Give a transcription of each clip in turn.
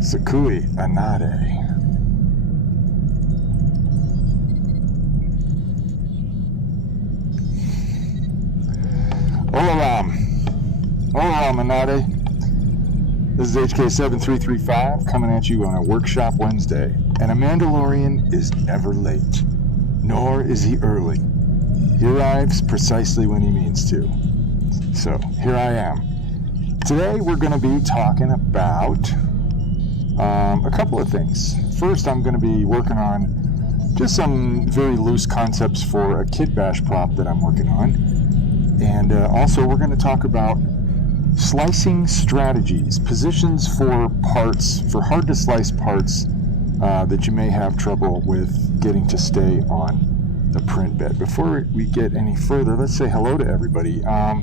Sakui Anade. Hola, Anade. This is HK7335 coming at you on a workshop Wednesday. And a Mandalorian is never late, nor is he early. He arrives precisely when he means to. So, here I am. Today we're going to be talking about a couple of things. First, I'm going to be working on just some very loose concepts for a kit bash prop that I'm working on. And also we're going to talk about slicing strategies, positions for parts, for hard to slice parts that you may have trouble with getting to stay on the print bed. Before we get any further, let's say hello to everybody. Hello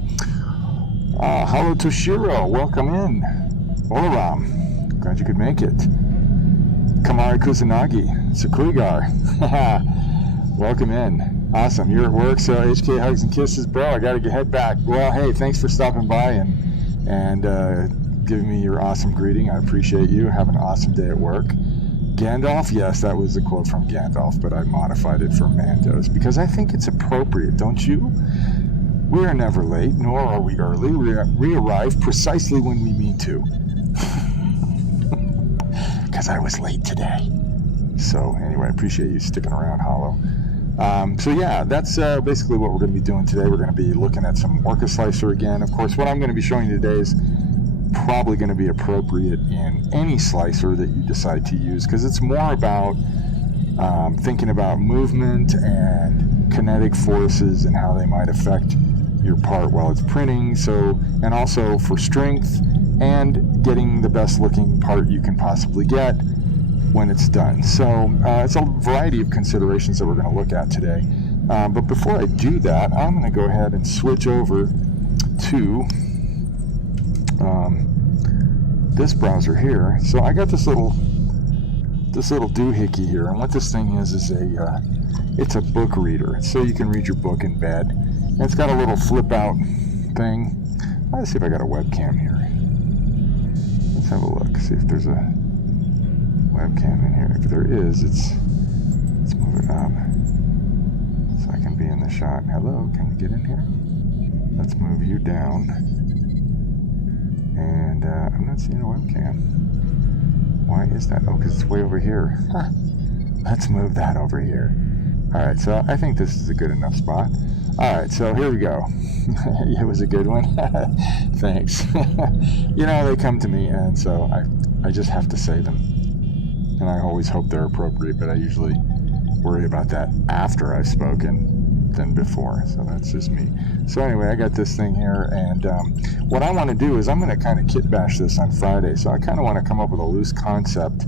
Toshiro, welcome in. Hola, glad you could make it. Kamari Kusanagi, Sakuigar, welcome in. Awesome, you're at work, so HK hugs and kisses, bro. I gotta head back. Well, hey, thanks for stopping by and giving me your awesome greeting. I appreciate you. Have an awesome day at work. Gandalf, yes, that was a quote from Gandalf, but I modified it for Mandos because I think it's appropriate, don't you? We are never late, nor are we early. We arrive precisely when we mean to. Because I was late today. So anyway, I appreciate you sticking around, Hollow. So yeah, that's basically what we're going to be doing today. We're going to be looking at some Orca slicer again. Of course, what I'm going to be showing you today is probably going to be appropriate in any slicer that you decide to use, because it's more about thinking about movement and kinetic forces and how they might affect your part while it's printing. So, and also for strength and getting the best looking part you can possibly get when it's done. So it's a variety of considerations that we're going to look at today. But before I do that, I'm going to go ahead and switch over to this browser here. So I got this little doohickey here, and what this thing is it's a book reader, so you can read your book in bed. And it's got a little flip out thing. Let's see if I got a webcam here. Let's have a look, see if there's a webcam in here. If there is, let's move it up so I can be in the shot. Hello, can you get in here? Let's move you down. And I'm not seeing a webcam. Why is that? Oh, because it's way over here. Huh. Let's move that over here. Alright, so I think this is a good enough spot. Alright, so here we go. It was a good one. Thanks. You know, they come to me, and so I just have to say them. And I always hope they're appropriate, but I usually worry about that after I've spoken than before. So that's just me. So anyway, I got this thing here, and what I want to do is I'm going to kind of kit bash this on Friday. So I kind of want to come up with a loose concept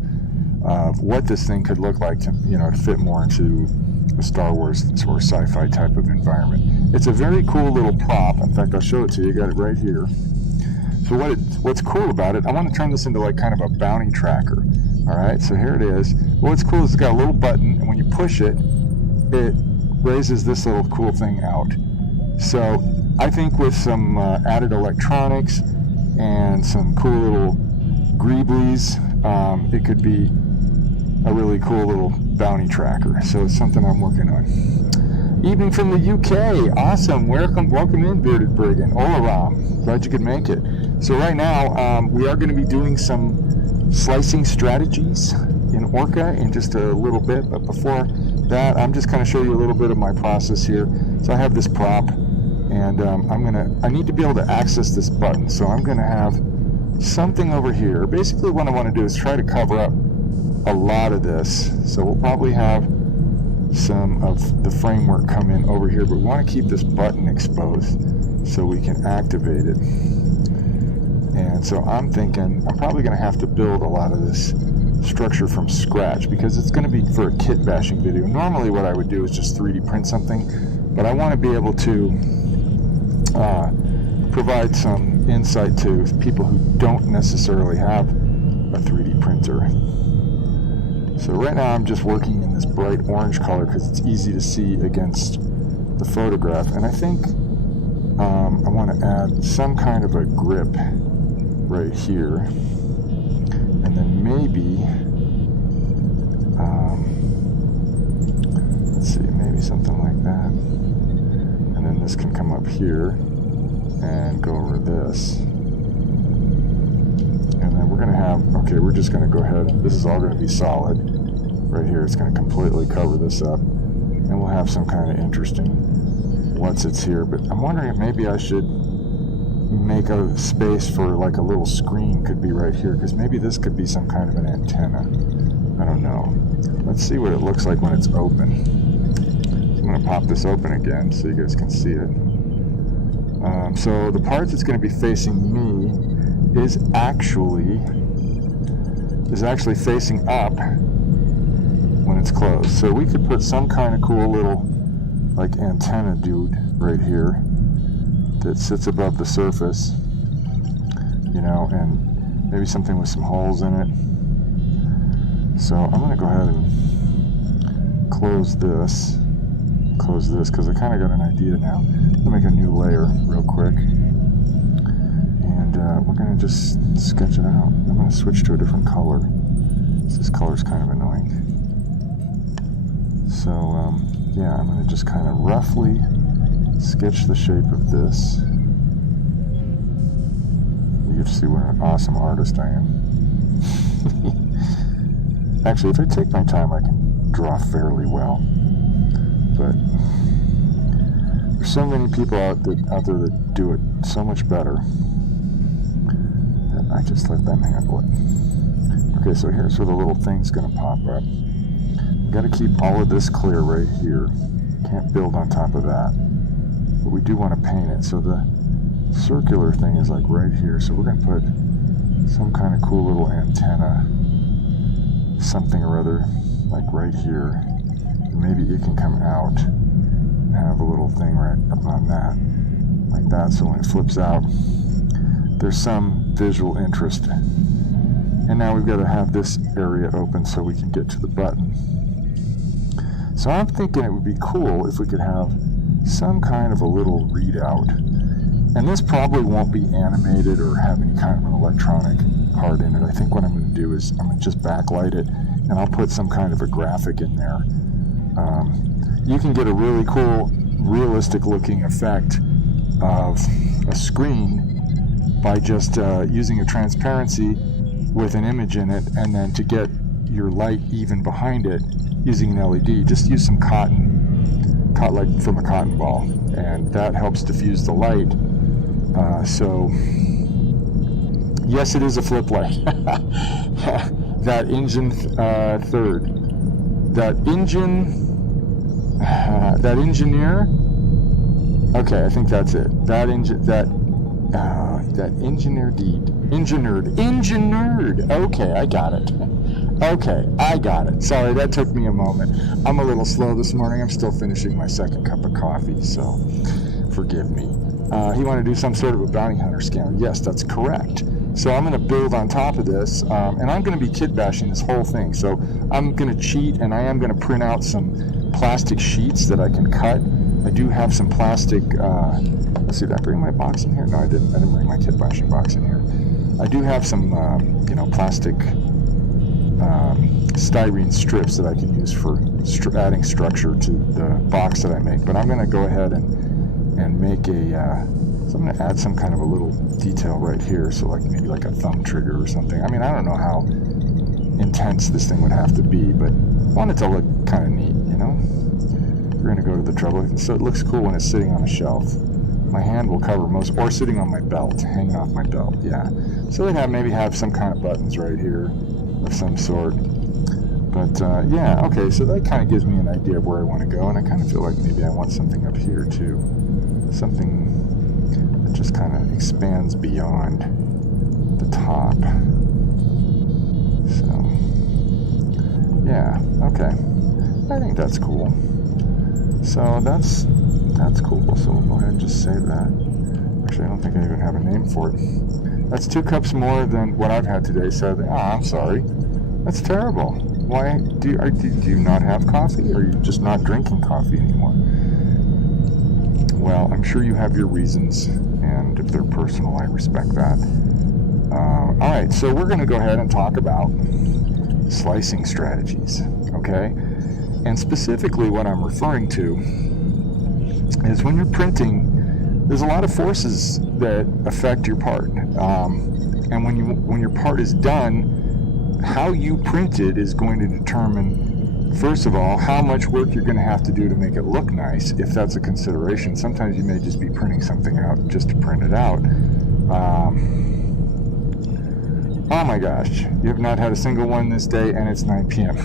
of what this thing could look like to, to fit more into a Star Wars or sci-fi type of environment. It's a very cool little prop. In fact, I'll show it to you. You got it right here. So what's cool about it, I want to turn this into like kind of a bounty tracker. Alright, so here it is. What's cool is it's got a little button, and when you push it, it raises this little cool thing out. So I think with some added electronics and some cool little greeblies, it could be a really cool little bounty tracker. So it's something I'm working on. Evening from the UK. Awesome. Welcome in, Bearded Brigand. Hola, glad you could make it. So right now, we are going to be doing some slicing strategies in Orca in just a little bit, but before that, I'm just kind of show you a little bit of my process here. So I have this prop, and I need to be able to access this button. So I'm gonna have something over here. Basically what I want to do is try to cover up a lot of this. So we'll probably have some of the framework come in over here, but we want to keep this button exposed so we can activate it. And so I'm thinking I'm probably going to have to build a lot of this structure from scratch because it's going to be for a kit bashing video. Normally what I would do is just 3D print something, but I want to be able to provide some insight to people who don't necessarily have a 3D printer. So right now I'm just working in this bright orange color because it's easy to see against the photograph, and I think I want to add some kind of a grip right here, and then maybe, let's see, maybe something like that. And then this can come up here and go over this. And then we're going to have, okay, we're just going to go ahead, and this is all going to be solid. Right here, it's going to completely cover this up. And we'll have some kind of interesting what's it's here. But I'm wondering if maybe I should make a space for like a little screen could be right here, because maybe this could be some kind of an antenna. I don't know. Let's see what it looks like when it's open. So I'm going to pop this open again so you guys can see it. So the part that's going to be facing me is actually facing up when it's closed. So we could put some kind of cool little like antenna dude right here that sits above the surface, you know, and maybe something with some holes in it. So I'm going to go ahead and close this because I kind of got an idea now. I'll make a new layer real quick, and we're going to just sketch it out. I'm going to switch to a different color. This color is kind of annoying. So yeah, I'm going to just kind of roughly sketch the shape of this. You get to see what an awesome artist I am. Actually, if I take my time, I can draw fairly well. But there's so many people out there that do it so much better that I just let them handle it. Okay, so here's where the little thing's going to pop up. We've got to keep all of this clear right here. Can't build on top of that. But we do want to paint it. So the circular thing is like right here. So we're going to put some kind of cool little antenna, something or other, like right here. Maybe it can come out and have a little thing right up on that, like that, so when it flips out, there's some visual interest. And now we've got to have this area open so we can get to the button. So I'm thinking it would be cool if we could have some kind of a little readout. And this probably won't be animated or have any kind of an electronic part in it. I think what I'm going to do is I'm going to just backlight it, and I'll put some kind of a graphic in there. You can get a really cool, realistic looking effect of a screen by just using a transparency with an image in it, and then to get your light even behind it using an LED, just use some cotton, like from a cotton ball, and that helps diffuse the light. So yes, it is a flip light. That engine that engineer. Okay, I think that's it. Engineered. Okay, I got it. Sorry, that took me a moment. I'm a little slow this morning. I'm still finishing my second cup of coffee, so forgive me. He wanted to do some sort of a bounty hunter scanner. Yes, that's correct. So I'm going to build on top of this, and I'm going to be kit bashing this whole thing. So I'm going to cheat, and I am going to print out some plastic sheets that I can cut. I do have some plastic, let's see, did I bring my box in here? No, I didn't bring my kit bashing box in here. I do have some, plastic styrene strips that I can use for adding structure to the box that I make. But I'm going to go ahead and make a, so I'm going to add some kind of a little detail right here. So like maybe like a thumb trigger or something. I mean, I don't know how intense this thing would have to be, but I want it to look kind of neat, you know? We're going to go to the trouble. So it looks cool when it's sitting on a shelf. My hand will cover most, or sitting on my belt, hanging off my belt, yeah. So they'd maybe have some kind of buttons right here of some sort. But yeah, okay, so that kind of gives me an idea of where I want to go, and I kind of feel like maybe I want something up here too. Something that just kind of expands beyond the top. So, yeah, okay. I think that's cool. So that's cool. So we'll go ahead and just save that. Actually, I don't think I even have a name for it. That's 2 cups more than what I've had today. So, I'm sorry. That's terrible. Why do you not have coffee, or are you just not drinking coffee anymore? Well, I'm sure you have your reasons, and if they're personal, I respect that. All right, so we're going to go ahead and talk about slicing strategies, okay? And specifically what I'm referring to is when you're printing, there's a lot of forces that affect your part. And when your part is done, how you print it is going to determine, first of all, how much work you're going to have to do to make it look nice, if that's a consideration. Sometimes you may just be printing something out just to print it out. Oh my gosh, you have not had a single one this day, and it's 9 p.m.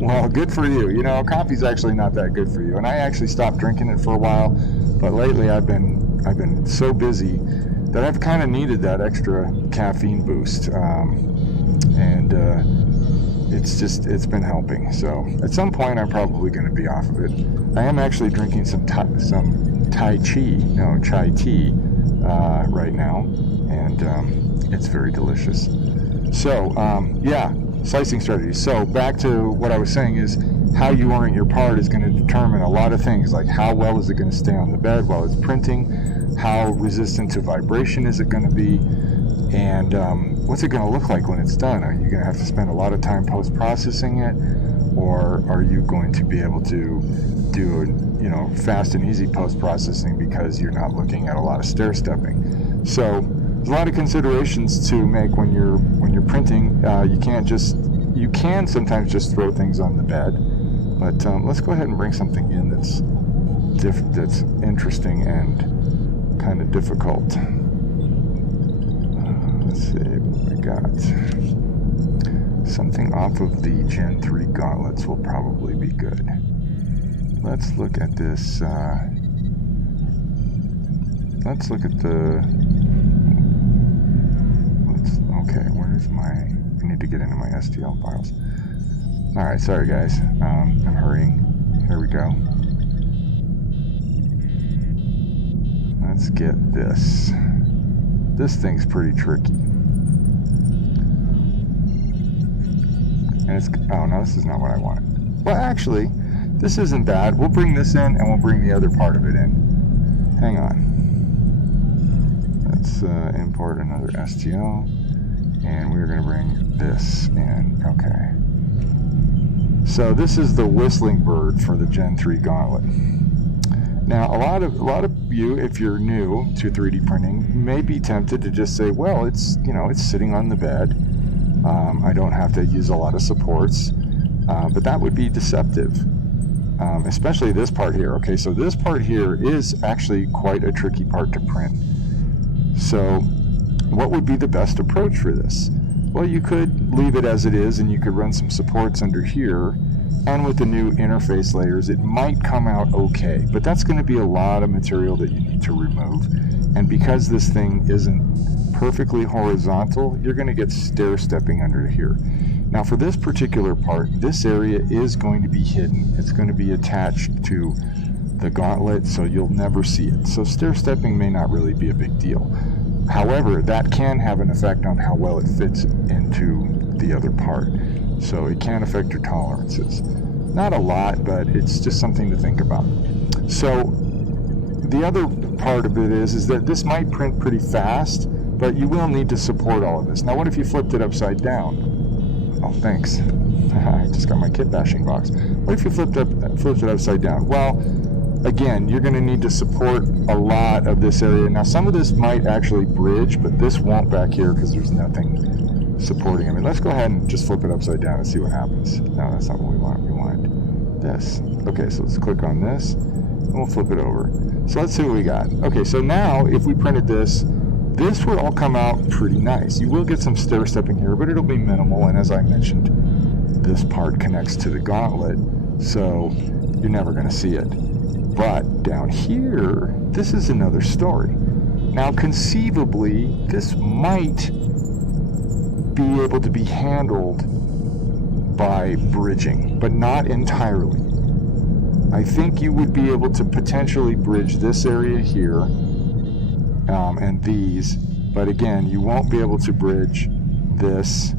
Well, good for you. You know, coffee's actually not that good for you. And I actually stopped drinking it for a while, but lately I've been so busy that I've kind of needed that extra caffeine boost. It's been helping. So at some point I'm probably going to be off of it. I am actually drinking some chai tea right now, and it's very delicious. So yeah, slicing strategies. So back to what I was saying is how you orient your part is going to determine a lot of things, like how well is it going to stay on the bed while it's printing, how resistant to vibration is it going to be, and what's it going to look like when it's done. Are you going to have to spend a lot of time post-processing it, or are you going to be able to do fast and easy post-processing because you're not looking at a lot of stair-stepping? So there's a lot of considerations to make when you're printing. You can sometimes just throw things on the bed, but let's go ahead and bring something in that's interesting and kind of difficult. Let's see what we got. Something off of the Gen 3 gauntlets will probably be good. Let's look at this. Let's look at the. Okay, where's my? I need to get into my STL files. All right, sorry guys. I'm hurrying. Here we go. Let's get this. This thing's pretty tricky. And it's, oh no, this is not what I wanted. Well, actually, this isn't bad. We'll bring this in and we'll bring the other part of it in. Hang on. Let's import another STL. And we're going to bring this in. Okay. So this is the whistling bird for the Gen 3 gauntlet. Now, a lot of you, if you're new to 3D printing, may be tempted to just say, well, it's sitting on the bed. I don't have to use a lot of supports, but that would be deceptive, especially this part here. Okay, so this part here is actually quite a tricky part to print. So what would be the best approach for this? Well, you could leave it as it is, and you could run some supports under here, and with the new interface layers, it might come out okay, but that's going to be a lot of material that you need to remove. And because this thing isn't perfectly horizontal, you're going to get stair-stepping under here. Now for this particular part, this area is going to be hidden. It's going to be attached to the gauntlet, so you'll never see it. So stair-stepping may not really be a big deal. However, that can have an effect on how well it fits into the other part. So it can affect your tolerances. Not a lot, but it's just something to think about. So the other part of it is that this might print pretty fast, but you will need to support all of this. Now what if you flipped it upside down? Oh, thanks. I just got my kit bashing box. What if you flipped it upside down? Well, again, you're going to need to support a lot of this area. Now some of this might actually bridge, but this won't back here because there's nothing supporting it. I mean, let's go ahead and just flip it upside down and see what happens. No, that's not what we want. We want this. Okay, so let's click on this and we'll flip it over. So let's see what we got. Okay, so now if we printed this, this would all come out pretty nice. You will get some stair stepping here, but it'll be minimal. And as I mentioned, this part connects to the gauntlet, so you're never going to see it. But down here, this is another story. Now conceivably, this might be able to be handled by bridging, but not entirely. I think you would be able to potentially bridge this area here and these, but again, you won't be able to bridge this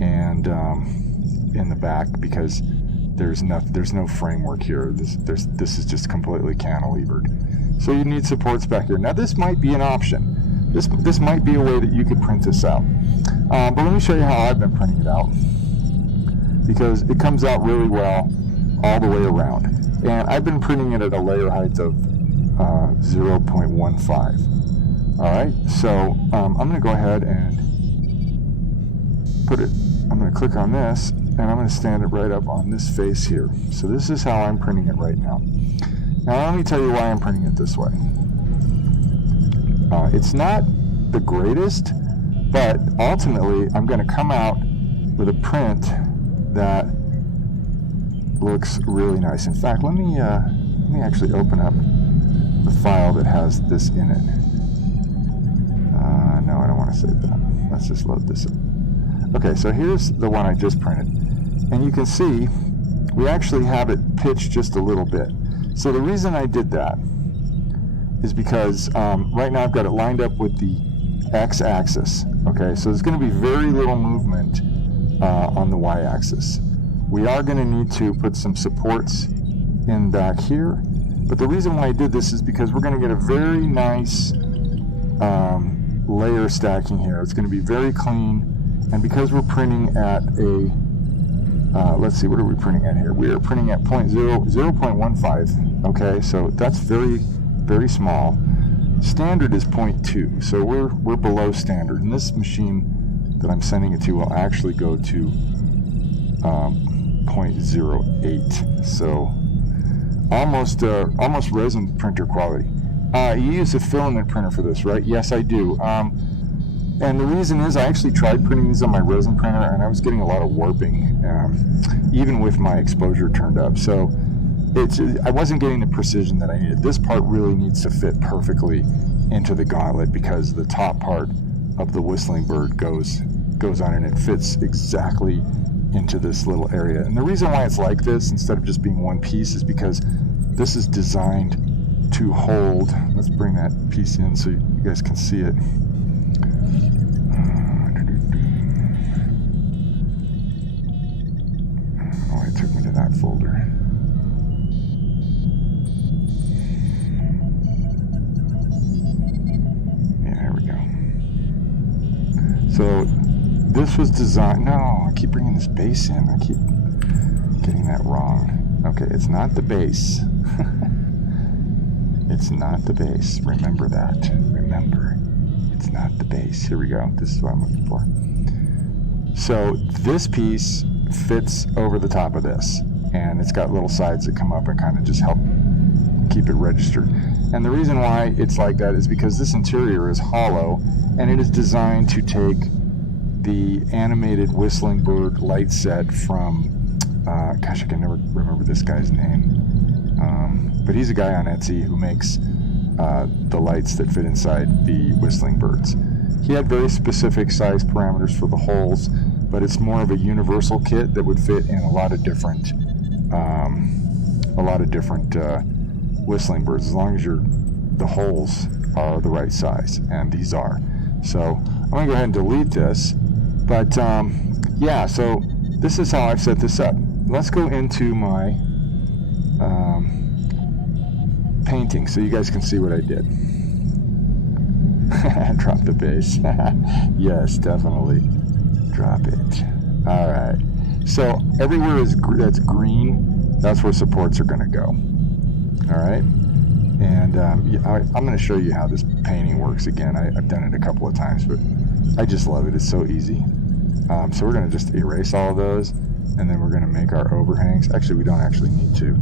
and in the back because there's no framework here. This is just completely cantilevered. So you need supports back here. Now this might be an option. this might be a way that you could print this out. But let me show you how I've been printing it out, because it comes out really well all the way around. And I've been printing it at a layer height of 0.15. All right, so I'm going to go ahead and put it, I'm going to click on this, and I'm going to stand it right up on this face here. So this is how I'm printing it right now. Now let me tell you why I'm printing it this way. It's not the greatest, but ultimately I'm going to come out with a print that looks really nice. In fact, let me actually open up the file that has this in it. No, I don't want to save that. Let's just load this up. Okay, so here's the one I just printed. And you can see we actually have it pitched just a little bit. So the reason I did that is because right now I've got it lined up with the x-axis. Okay, so there's going to be very little movement on the y-axis. We are going to need to put some supports in back here, but the reason why I did this is because we're going to get a very nice layer stacking here. It's going to be very clean, and because we're printing at a let's see, what are we printing at here? We are printing at 0.15. Okay, so that's very, very small. Standard is 0.2, so we're below standard. And this machine that I'm sending it to will actually go to 0.08. So almost resin printer quality. You use a filament printer for this, right? Yes, I do. And the reason is I actually tried printing these on my resin printer, and I was getting a lot of warping, even with my exposure turned up. So I wasn't getting the precision that I needed. This part really needs to fit perfectly into the gauntlet, because the top part of the whistling bird goes on, and it fits exactly into this little area. And the reason why it's like this instead of just being one piece is because this is designed to hold. Let's bring that piece in so you guys can see it. Oh, it took me to that folder. Yeah, there we go. So this was designed. No, I keep bringing this base in. I keep getting that wrong. Okay, it's not the base. It's not the base. Remember that. Remember, it's not the base. Here we go. This is what I'm looking for. So this piece fits over the top of this, and it's got little sides that come up and kind of just help keep it registered. And the reason why it's like that is because this interior is hollow, and it is designed to take the animated whistling bird light set from gosh, I can never remember this guy's name, but he's a guy on Etsy who makes the lights that fit inside the whistling birds. He had very specific size parameters for the holes, but it's more of a universal kit that would fit in a lot of different whistling birds, as long as the holes are the right size, and these are. So I'm going to go ahead and delete this, but yeah, so this is how I've set this up. Let's go into my painting so you guys can see what I did. Drop the base. Yes, definitely. Drop it. All right. So everywhere that's green, that's where supports are going to go. All right. And I'm going to show you how this painting works again. I've done it a couple of times, but I just love it. It's so easy. So we're going to just erase all of those, and then we're going to make our overhangs. Actually, we don't actually need to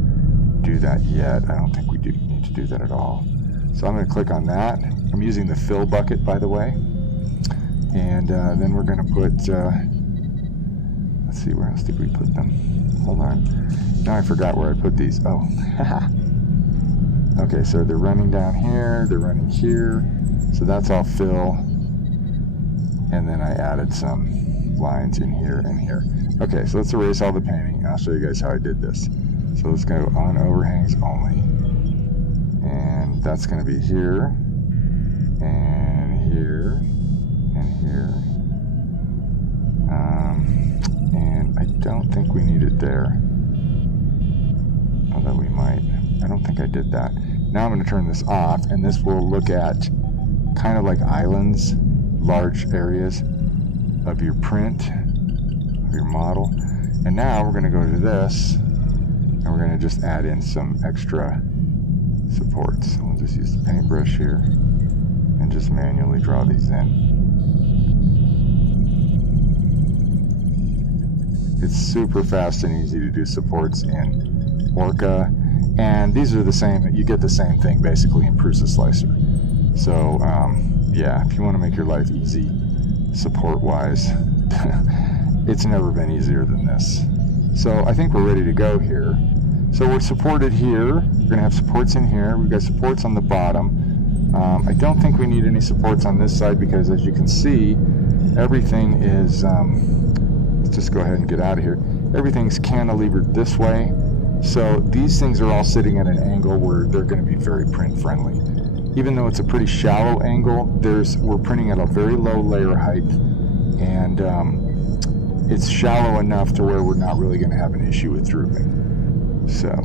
do that yet. I don't think we do need to do that at all. So I'm going to click on that. I'm using the fill bucket, by the way. And then we're going to put, let's see, where else did we put them? Hold on. Now I forgot where I put these. Oh, okay, so they're running down here, they're running here. So that's all fill. And then I added some lines in here and here. Okay, so let's erase all the painting, and I'll show you guys how I did this. So let's go on overhangs only. And that's going to be here, and here, and here. And I don't think we need it there. Although we might. I don't think I did that. Now I'm going to turn this off, and this will look at kind of like islands, large areas of your print, of your model. And now we're going to go to this, and we're going to just add in some extra supports. We'll just use the paintbrush here and just manually draw these in. It's super fast and easy to do supports in Orca, and these are the same, you get the same thing basically in Prusa Slicer. So yeah, if you want to make your life easy support wise, it's never been easier than this. So I think we're ready to go here. So we're supported here, we're going to have supports in here, we've got supports on the bottom. I don't think we need any supports on this side because, as you can see, everything is let's just go ahead and get out of here. Everything's cantilevered this way, so these things are all sitting at an angle where they're going to be very print friendly. Even though it's a pretty shallow angle, we're printing at a very low layer height, and it's shallow enough to where we're not really going to have an issue with drooping. So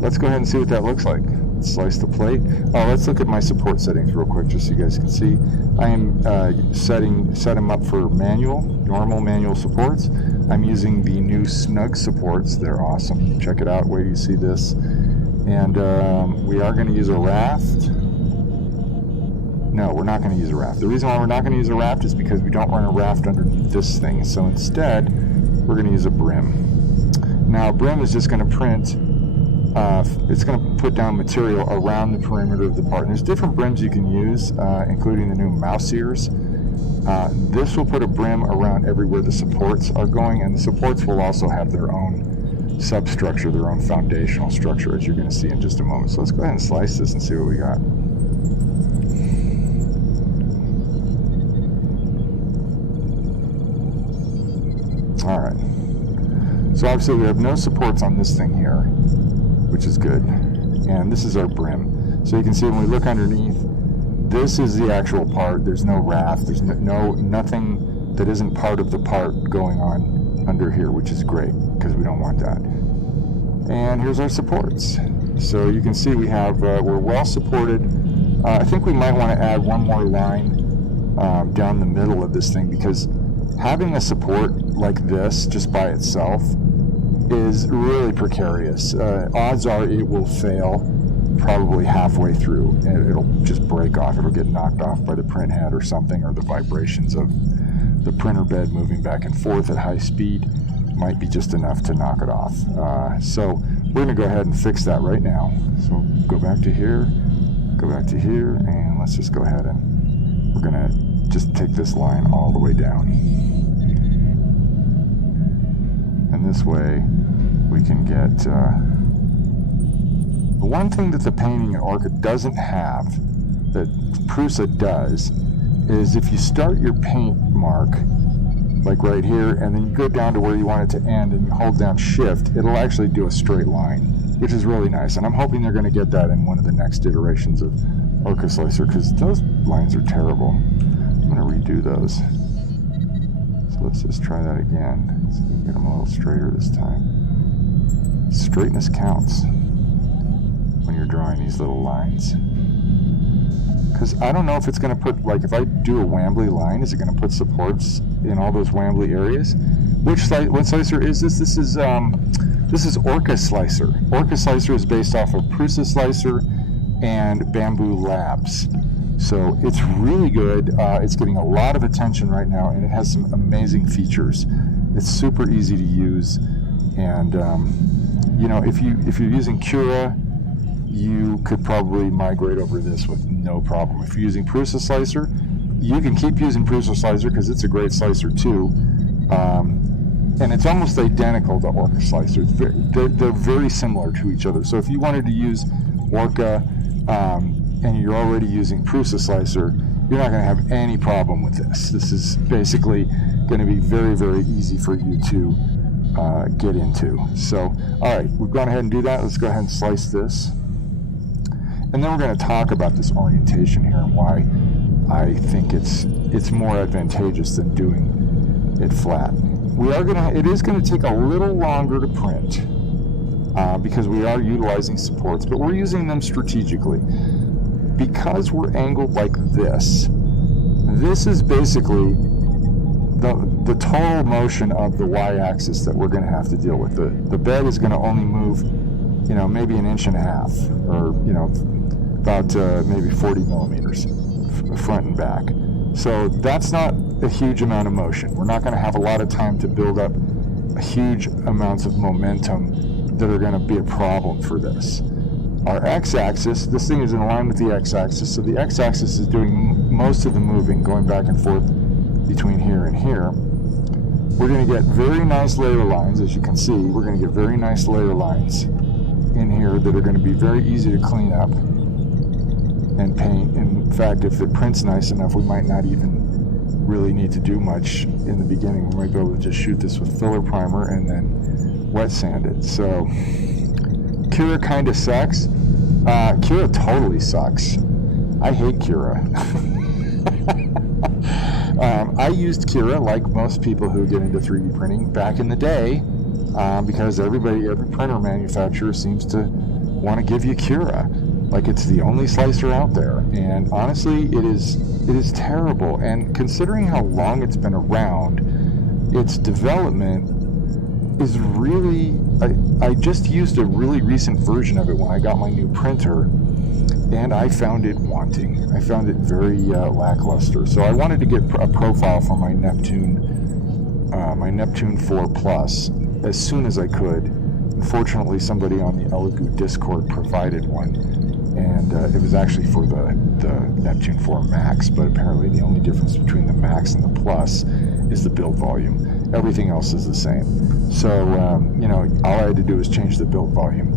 let's go ahead and see what that looks like. Let's slice the plate. Let's look at my support settings real quick just so you guys can see. I am set them up for normal manual supports. I'm using the new snug supports. They're awesome. Check it out. Wait till you see this. And we are going to use a raft. No, we're not going to use a raft. The reason why we're not going to use a raft is because we don't run a raft underneath this thing. So instead, we're going to use a brim. Now, a brim is just going to print, it's going to put down material around the perimeter of the part. And there's different brims you can use, including the new mouse ears. This will put a brim around everywhere the supports are going, and the supports will also have their own substructure, their own foundational structure, as you're going to see in just a moment. So let's go ahead and slice this and see what we got. All right. So obviously we have no supports on this thing here, which is good. And this is our brim. So you can see when we look underneath, this is the actual part. There's no raft. There's nothing that isn't part of the part going on under here, which is great because we don't want that. And here's our supports. So you can see we have, we're well supported. I think we might want to add one more line down the middle of this thing, because having a support like this just by itself is really precarious. Odds are it will fail probably halfway through, and it'll just break off. It'll get knocked off by the print head or something, or the vibrations of the printer bed moving back and forth at high speed might be just enough to knock it off. So we're going to go ahead and fix that right now. So go back to here, and let's just go ahead and we're going to just take this line all the way down. And this way we can get the one thing that the painting in Orca doesn't have that Prusa does is if you start your paint mark like right here and then you go down to where you want it to end and you hold down shift, it'll actually do a straight line, which is really nice. And I'm hoping they're going to get that in one of the next iterations of Orca Slicer, because those lines are terrible. I'm going to redo those. So let's just try that again. So we can get them a little straighter this time. Straightness counts when you're drawing these little lines. Because I don't know if it's going to put, like if I do a Wambly line, is it going to put supports in all those Wambly areas? What slicer is this? This is Orca Slicer. Orca Slicer is based off of Prusa Slicer and Bamboo Labs. So it's really good. It's getting a lot of attention right now, and it has some amazing features. It's super easy to use, and you know, if you're using Cura, you could probably migrate over this with no problem. If you're using Prusa Slicer, you can keep using Prusa Slicer because it's a great slicer too. And it's almost identical to Orca Slicer. They're very similar to each other. So if you wanted to use Orca and you're already using Prusa Slicer, you're not going to have any problem with this. This is basically going to be very, very easy for you to get into. So, all right, we've gone ahead and do that. Let's go ahead and slice this. And then we're going to talk about this orientation here and why I think it's more advantageous than doing it flat. It is going to take a little longer to print because we are utilizing supports, but we're using them strategically because we're angled like this, this is basically the total motion of the y-axis that we're going to have to deal with. The bed is going to only move, you know, maybe 1.5 inches, or, you know, about maybe 40 millimeters front and back. So that's not a huge amount of motion. We're not going to have a lot of time to build up huge amounts of momentum that are going to be a problem for this. Our x-axis, this thing is in line with the x-axis, so the x-axis is doing most of the moving, going back and forth between here and here. We're going to get very nice layer lines, as you can see. We're going to get very nice layer lines in here that are going to be very easy to clean up and paint. In fact, if the print's nice enough, we might not even really need to do much in the beginning. We might be able to just shoot this with filler primer and then wet sand it. So Cura kind of sucks. Cura totally sucks. I hate Cura. I used Cura, like most people who get into 3D printing, back in the day, because every printer manufacturer seems to want to give you Cura, like it's the only slicer out there. And honestly, it is terrible. And considering how long it's been around, its development is really, I just used a really recent version of it when I got my new printer, and I found it wanting. I found it very lackluster. So I wanted to get a profile for my Neptune 4 Plus as soon as I could. Unfortunately, somebody on the Elegoo Discord provided one, and it was actually for the Neptune 4 Max, but apparently the only difference between the Max and the Plus is the build volume. Everything else is the same. So, you know, all I had to do was change the build volume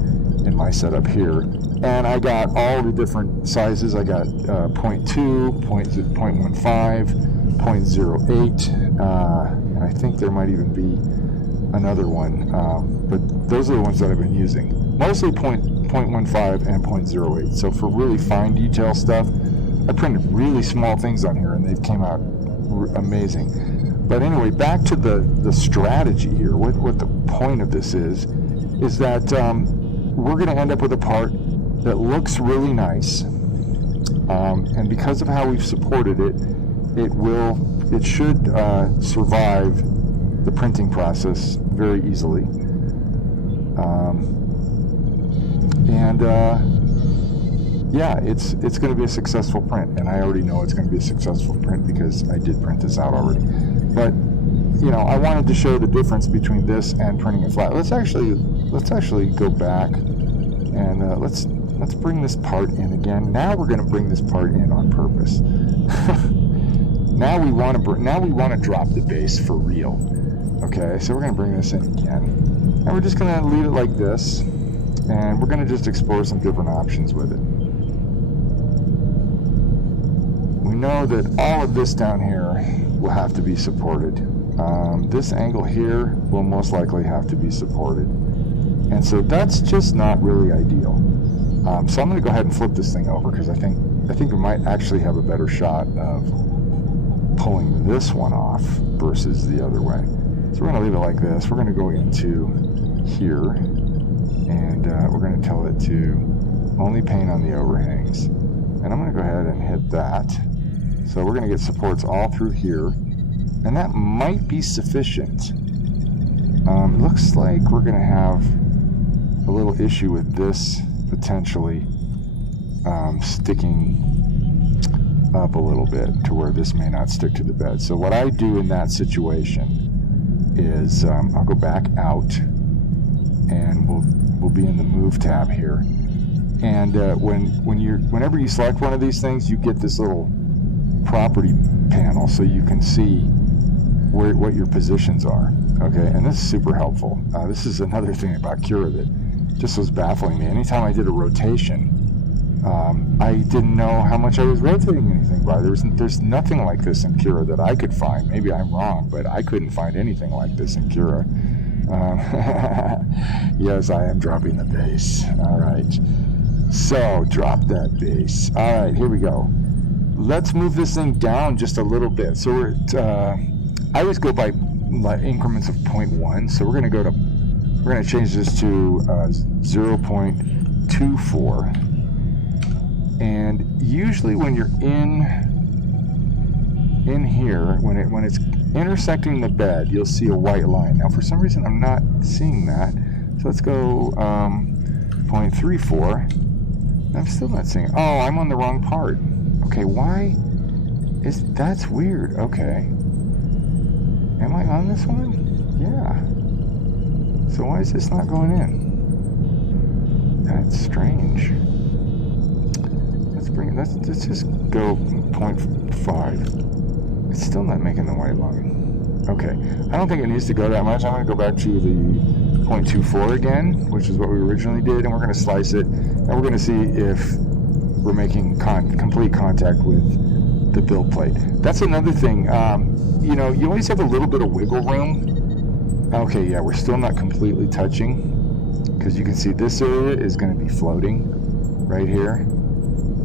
in my setup here. And I got all the different sizes. I got 0.2, 0.15, 0.08, and I think there might even be another one. But those are the ones that I've been using. Mostly 0.15 and 0.08. So for really fine detail stuff, I printed really small things on here, and they came out amazing. But anyway, back to the strategy here. What the point of this is that we're going to end up with a part that looks really nice, and because of how we've supported it, it should survive the printing process very easily. Yeah, it's going to be a successful print, and I already know it's going to be a successful print because I did print this out already. But you know, I wanted to show the difference between this and printing it flat. Let's actually go back and let's bring this part in again. Now we're going to bring this part in on purpose. Now we want to drop the base for real. Okay, so we're going to bring this in again, and we're just going to leave it like this, and we're going to just explore some different options with it. We know that all of this down here will have to be supported. This angle here will most likely have to be supported, and so that's just not really ideal. So I'm going to go ahead and flip this thing over, because I think we might actually have a better shot of pulling this one off versus the other way. So we're going to leave it like this. We're going to go into here, and we're going to tell it to only paint on the overhangs. And I'm going to go ahead and hit that. So we're going to get supports all through here, and that might be sufficient. Looks like we're going to have a little issue with this potentially sticking up a little bit to where this may not stick to the bed. So what I do in that situation is I'll go back out, and we'll be in the Move tab here. And whenever you select one of these things, you get this little property panel, so you can see what your positions are. Okay, and this is super helpful. This is another thing about Cura that just was baffling me. Anytime I did a rotation, I didn't know how much I was rotating anything by. There's nothing like this in Cura that I could find. Maybe I'm wrong, but I couldn't find anything like this in Cura. Yes, I am dropping the base. All right. So, drop that base. All right, here we go. Let's move this thing down just a little bit. So we're at, I always go by increments of 0.1. So we're going to change this to 0.24. And usually when you're in here, when it's intersecting the bed, you'll see a white line. Now for some reason I'm not seeing that. So let's go 0.34. I'm still not seeing it. Oh, I'm on the wrong part. Okay, why is that's weird? Okay. Am I on this one? Yeah. So why is this not going in? That's strange. Let's just go 0.5. It's still not making the white line. Okay. I don't think it needs to go that much. I'm going to go back to the 0.24 again, which is what we originally did, and we're going to slice it, and we're going to see if we're making complete contact with the build plate. That's another thing. You know, you always have a little bit of wiggle room. Okay, yeah, we're still not completely touching, because you can see this area is going to be floating right here,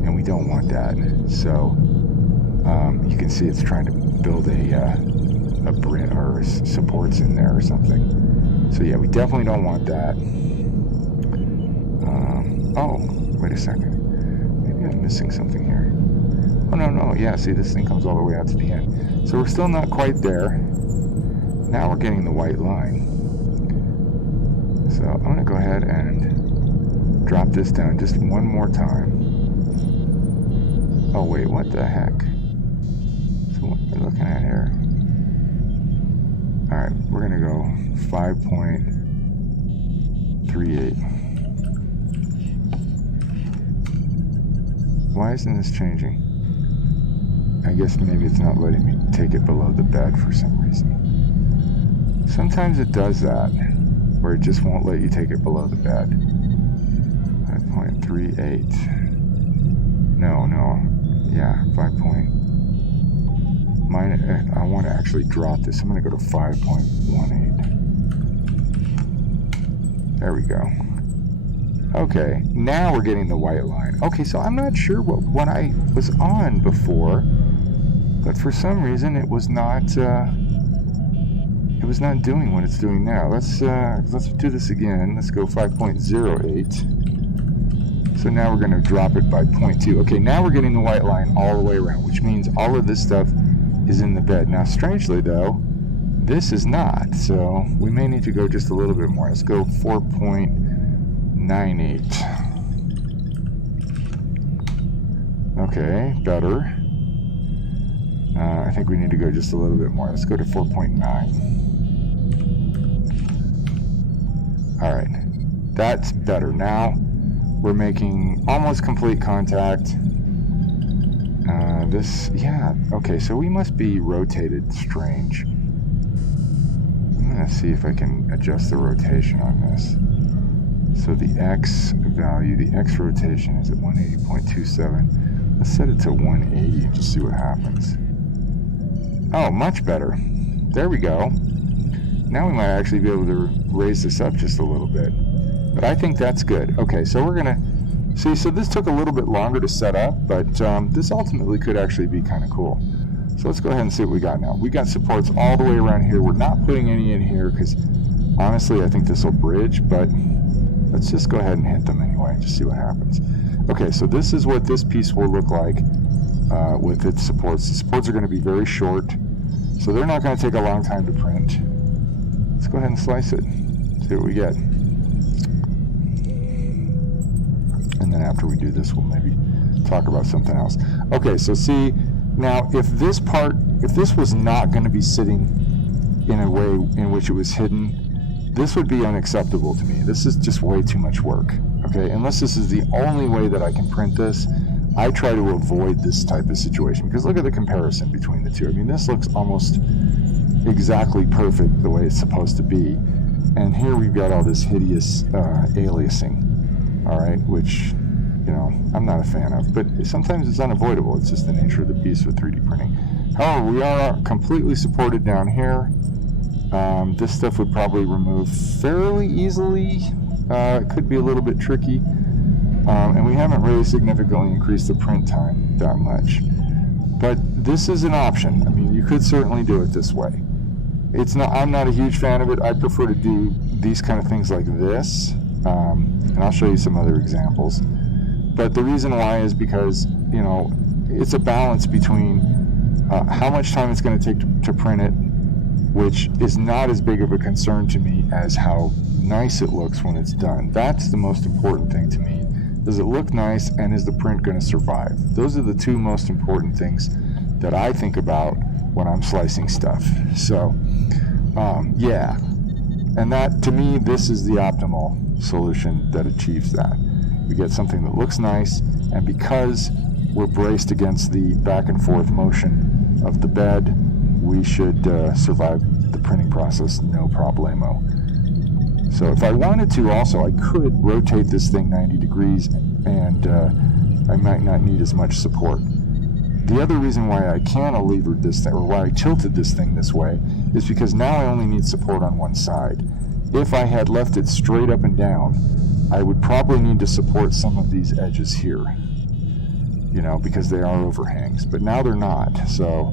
and we don't want that. So you can see it's trying to build a bridge or supports in there or something. So yeah, we definitely don't want that. Oh, wait a second. Maybe I'm missing something here. Oh, no, yeah, see, this thing comes all the way out to the end. So we're still not quite there. Now we're getting the white line. So I'm going to go ahead and drop this down just one more time. Oh, wait, what the heck? So what are we looking at here? Alright, we're going to go 5.38. Why isn't this changing? I guess maybe it's not letting me take it below the bed for some reason. Sometimes it does that, where it just won't let you take it below the bed. 5.38. No. Yeah, 5. I want to actually drop this. I'm going to go to 5.18. There we go. Okay, now we're getting the white line. Okay, so I'm not sure what I was on before, but for some reason it was not doing what it's doing now. Let's do this again. Let's go 5.08. So now we're going to drop it by 0.2. Okay, now we're getting the white line all the way around, which means all of this stuff is in the bed. Now, strangely though, this is not, so we may need to go just a little bit more. Let's go 4.98. Okay, better. I think we need to go just a little bit more. Let's go to 4.9. All right, that's better. Now we're making almost complete contact. Yeah, okay, so we must be rotated strange. I'm gonna see if I can adjust the rotation on this. So the X value, the X rotation is at 180.27. Let's set it to 180 and just see what happens. Oh, much better. There we go. Now we might actually be able to raise this up just a little bit. But I think that's good. Okay, so we're gonna see, so this took a little bit longer to set up, but this ultimately could actually be kind of cool. So let's go ahead and see what we got now. We got supports all the way around here. We're not putting any in here because honestly I think this will bridge, but let's just go ahead and hit them anyway, just see what happens. Okay, so this is what this piece will look like with its supports. The supports are going to be very short, so they're not going to take a long time to print. Let's go ahead and slice it, see what we get. And then after we do this, we'll maybe talk about something else. Okay, so see, now if this was not going to be sitting in a way in which it was hidden, this would be unacceptable to me. This is just way too much work, okay? Unless this is the only way that I can print this, I try to avoid this type of situation, because look at the comparison between the two. I mean, this looks almost exactly perfect the way it's supposed to be, and here we've got all this hideous aliasing, all right, which, you know, I'm not a fan of, but sometimes it's unavoidable. It's just the nature of the beast with 3D printing. However, we are completely supported down here. This stuff would probably remove fairly easily. It could be a little bit tricky, and we haven't really significantly increased the print time that much. But this is an option. I mean, you could certainly do it this way. It's not. I'm not a huge fan of it. I prefer to do these kind of things like this, and I'll show you some other examples. But the reason why is because, you know, it's a balance between how much time it's going to take to print it, which is not as big of a concern to me as how nice it looks when it's done. That's the most important thing to me. Does it look nice, and is the print going to survive? Those are the two most important things that I think about when I'm slicing stuff. So, yeah. And that, to me, this is the optimal solution that achieves that. We get something that looks nice, and because we're braced against the back and forth motion of the bed, we should survive the printing process no problemo. So if I wanted to also, I could rotate this thing 90 degrees and I might not need as much support. The other reason why I cantilevered this thing, or why I tilted this thing this way, is because now I only need support on one side. If I had left it straight up and down, I would probably need to support some of these edges here, you know, because they are overhangs. But now they're not, so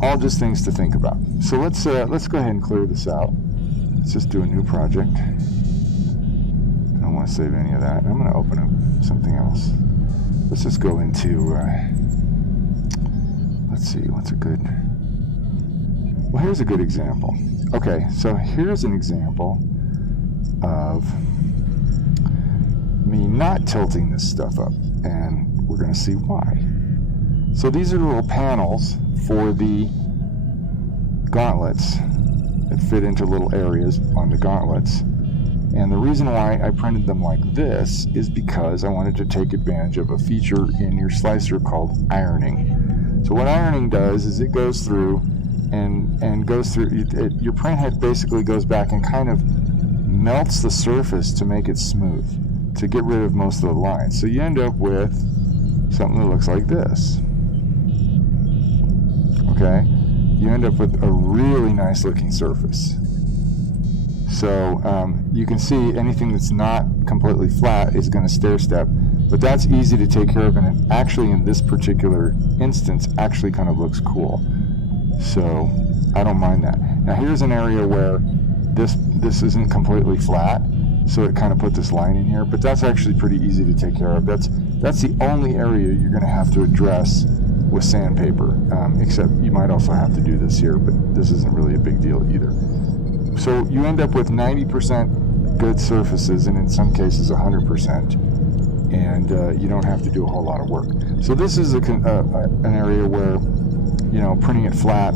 all just things to think about. So let's go ahead and clear this out. Let's just do a new project. I don't want to save any of that. I'm going to open up something else. Let's just go into, let's see, what's a good, well, here's a good example. Okay, so here's an example of me not tilting this stuff up, and we're going to see why. So these are little panels for the gauntlets that fit into little areas on the gauntlets. And the reason why I printed them like this is because I wanted to take advantage of a feature in your slicer called ironing. So what ironing does is it goes through and goes through, your print head basically goes back and kind of melts the surface to make it smooth, to get rid of most of the lines. So you end up with something that looks like this. Okay? You end up with a really nice looking surface. So you can see anything that's not completely flat is going to stair step, but that's easy to take care of, and it actually in this particular instance actually kind of looks cool. So I don't mind that. Now here's an area where this isn't completely flat, so it kind of put this line in here, but that's actually pretty easy to take care of. That's the only area you're going to have to address with sandpaper, except you might also have to do this here, but this isn't really a big deal either. So you end up with 90% good surfaces, and in some cases 100%, and you don't have to do a whole lot of work. So this is an area where, you know, printing it flat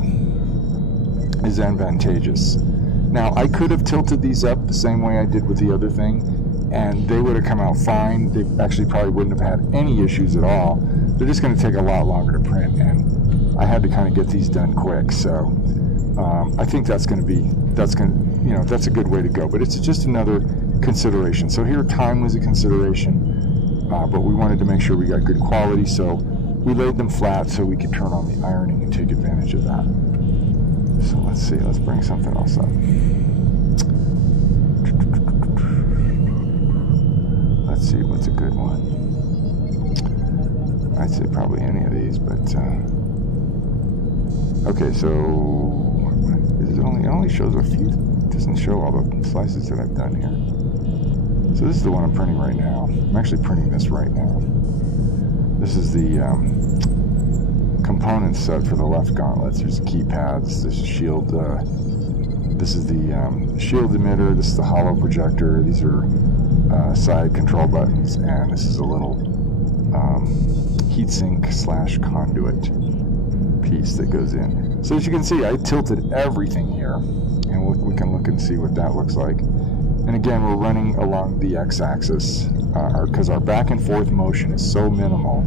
is advantageous. Now I could have tilted these up the same way I did with the other thing, and they would have come out fine. They actually probably wouldn't have had any issues at all. They're just going to take a lot longer to print, and I had to kind of get these done quick. So I think that's a good way to go. But it's just another consideration. So here, time was a consideration, but we wanted to make sure we got good quality, so we laid them flat so we could turn on the ironing and take advantage of that. So let's see. Let's bring something else up. Let's see what's a good one. I'd say probably any of these, but okay. So it only shows a few. It doesn't show all the slices that I've done here. So this is the one I'm printing right now. I'm actually printing this right now. This is the component set for the left gauntlets. There's keypads. This is shield. This is the shield emitter. This is the hollow projector. These are side control buttons, and this is a little heatsink / conduit piece that goes in. So as you can see, I tilted everything here, and we can look and see what that looks like. And again, we're running along the x-axis because our back and forth motion is so minimal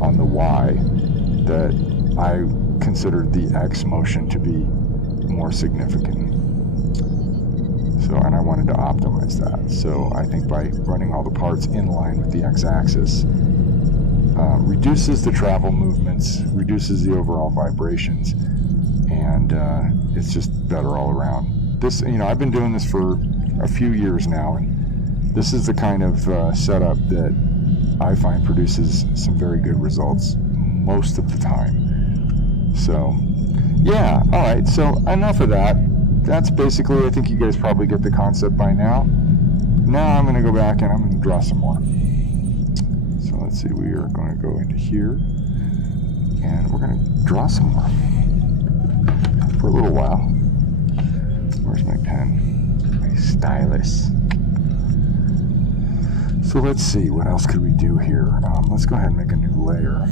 on the y that I considered the x motion to be more significant. So, and I wanted to optimize that. So I think by running all the parts in line with the x-axis, reduces the travel movements, reduces the overall vibrations, and it's just better all around. This, you know, I've been doing this for a few years now, and this is the kind of setup that I find produces some very good results most of the time. So, yeah, all right, so enough of that. That's basically, I think you guys probably get the concept by now. Now I'm going to go back and I'm going to draw some more. let's see, we are going to go into here, and we're going to draw some more for a little while. Where's my pen? My stylus. So let's see, what else could we do here? Let's go ahead and make a new layer.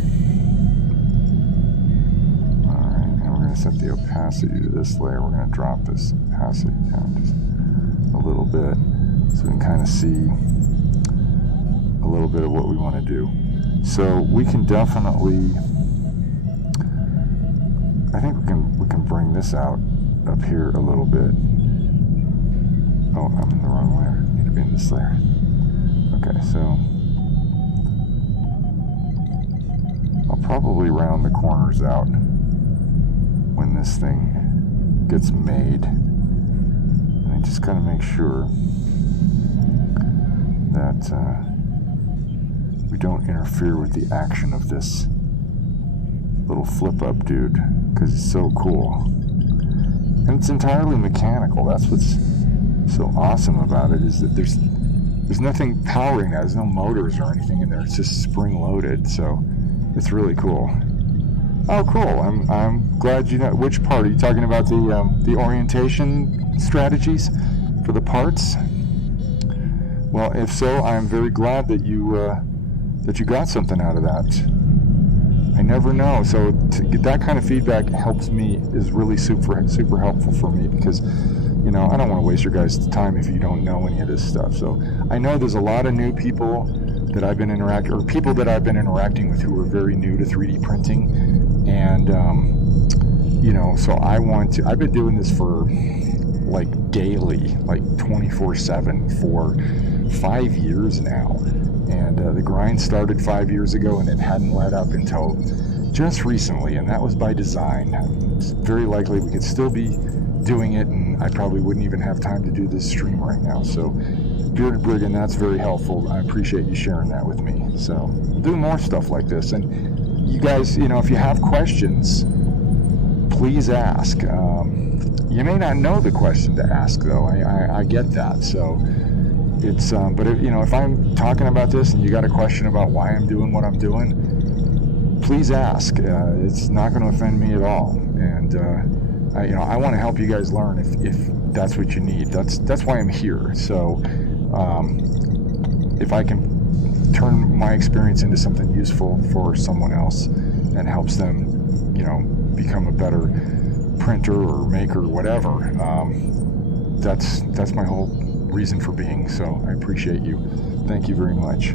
Alright, and we're going to set the opacity to this layer. We're going to drop this opacity down just a little bit so we can kind of see a little bit of what we want to do. So we can definitely, I think we can bring this out up here a little bit. Oh, I'm in the wrong layer. I need to be in this layer. Okay, so I'll probably round the corners out when this thing gets made. And I just gotta make sure that we don't interfere with the action of this little flip up dude, because it's so cool. And it's entirely mechanical. That's what's so awesome about it, is that there's nothing powering that. There's no motors or anything in there. It's just spring loaded. So it's really cool. Oh, cool. I'm glad you know. Which part are you talking about? The orientation strategies for the parts? Well, if so, I'm very glad that you got something out of that. I never know. So to get that kind of feedback helps me, is really super helpful for me, because you know, I don't want to waste your guys' time if you don't know any of this stuff. So I know there's a lot of new people that I've been interacting with who are very new to 3D printing, and you know, so I've been doing this for like daily, like 24/7 for 5 years now, and the grind started 5 years ago, and it hadn't let up until just recently, and that was by design. It's very likely we could still be doing it, and I probably wouldn't even have time to do this stream right now. So Bearded Brigand, that's very helpful. I appreciate you sharing that with me. So we'll do more stuff like this, and you guys, you know, if you have questions, please ask. You may not know the question to ask, though. I get that. So it's but if, you know, if I'm talking about this and you got a question about why I'm doing what I'm doing, please ask. It's not going to offend me at all, and you know, I want to help you guys learn if that's what you need. That's why I'm here. So if I can turn my experience into something useful for someone else and helps them, you know, become a better printer or maker or whatever, that's my whole reason for being. So I appreciate you. Thank you very much.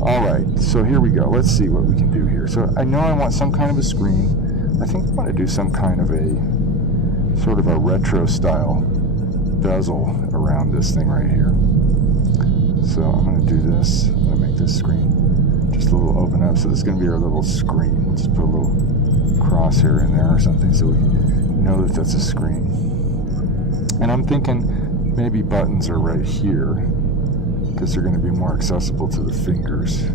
All right, so here we go. Let's see what we can do here. So I know I want some kind of a screen. I think I want to do some kind of a sort of a retro style bezel around this thing right here. So I'm going to do this. I'm going to make this screen just a little open up. So this is going to be our little screen. We'll just put a little crosshair in there or something so we know that that's a screen. And I'm thinking maybe buttons are right here, because they're going to be more accessible to the fingers.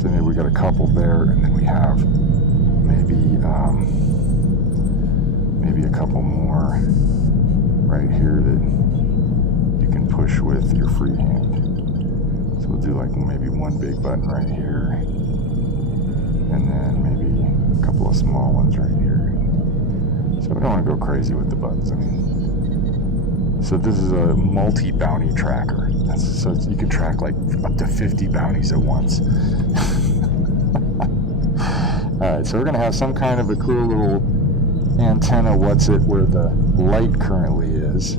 So maybe we got a couple there, and then we have maybe a couple more right here that you can push with your free hand. So we'll do like maybe one big button right here, and then maybe a couple of small ones right here. So we don't want to go crazy with the buttons. I mean, so this is a multi-bounty tracker. So you can track like up to 50 bounties at once. Alright, so we're going to have some kind of a cool little antenna, where the light currently is.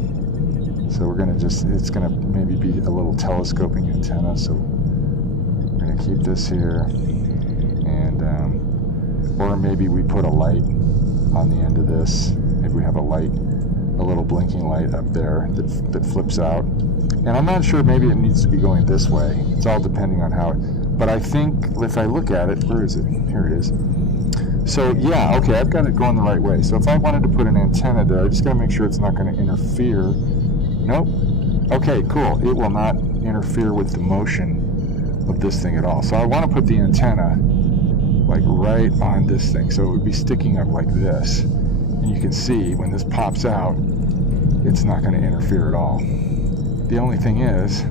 So we're going to it's going to maybe be a little telescoping antenna. So we're going to keep this here. And, or maybe we put a light on the end of this. Maybe we have a little blinking light up there that flips out. And I'm not sure, maybe it needs to be going this way. It's all depending on how but I think if I look at it, where is it? Here it is. So yeah, okay, I've got it going the right way. So if I wanted to put an antenna there, I just gotta make sure it's not gonna interfere. Nope. Okay, cool. It will not interfere with the motion of this thing at all. So I want to put the antenna like right on this thing, so it would be sticking up like this. And you can see when this pops out, it's not going to interfere at all. The only thing is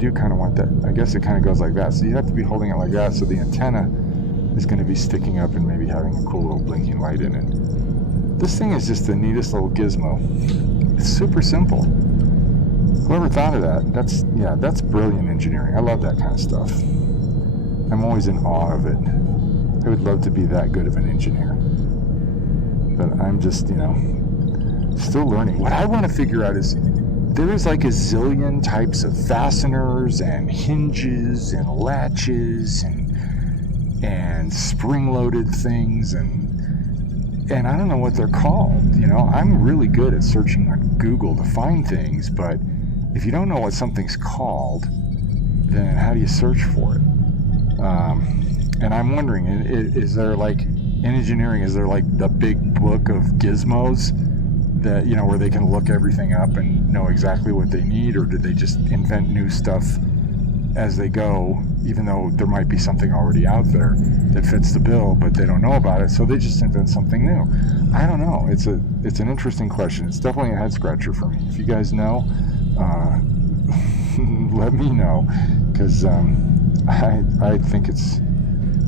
do kind of want that. I guess it kind of goes like that. So you have to be holding it like that, so the antenna is going to be sticking up and maybe having a cool little blinking light in it. This thing is just the neatest little gizmo. It's super simple. Whoever thought of that, that's brilliant engineering. I love that kind of stuff. I'm always in awe of it. I would love to be that good of an engineer. But I'm just, still learning. What I want to figure out is, there is like a zillion types of fasteners and hinges and latches and spring-loaded things, and I don't know what they're called. I'm really good at searching on Google to find things, but if you don't know what something's called, then how do you search for it? And I'm wondering, is there like, in engineering, is there like the big book of gizmos that, where they can look everything up and know exactly what they need, or did they just invent new stuff as they go, even though there might be something already out there that fits the bill, but they don't know about it, so they just invent something new? I don't know. It's an interesting question. It's definitely a head scratcher for me. If you guys know, let me know, because I think it's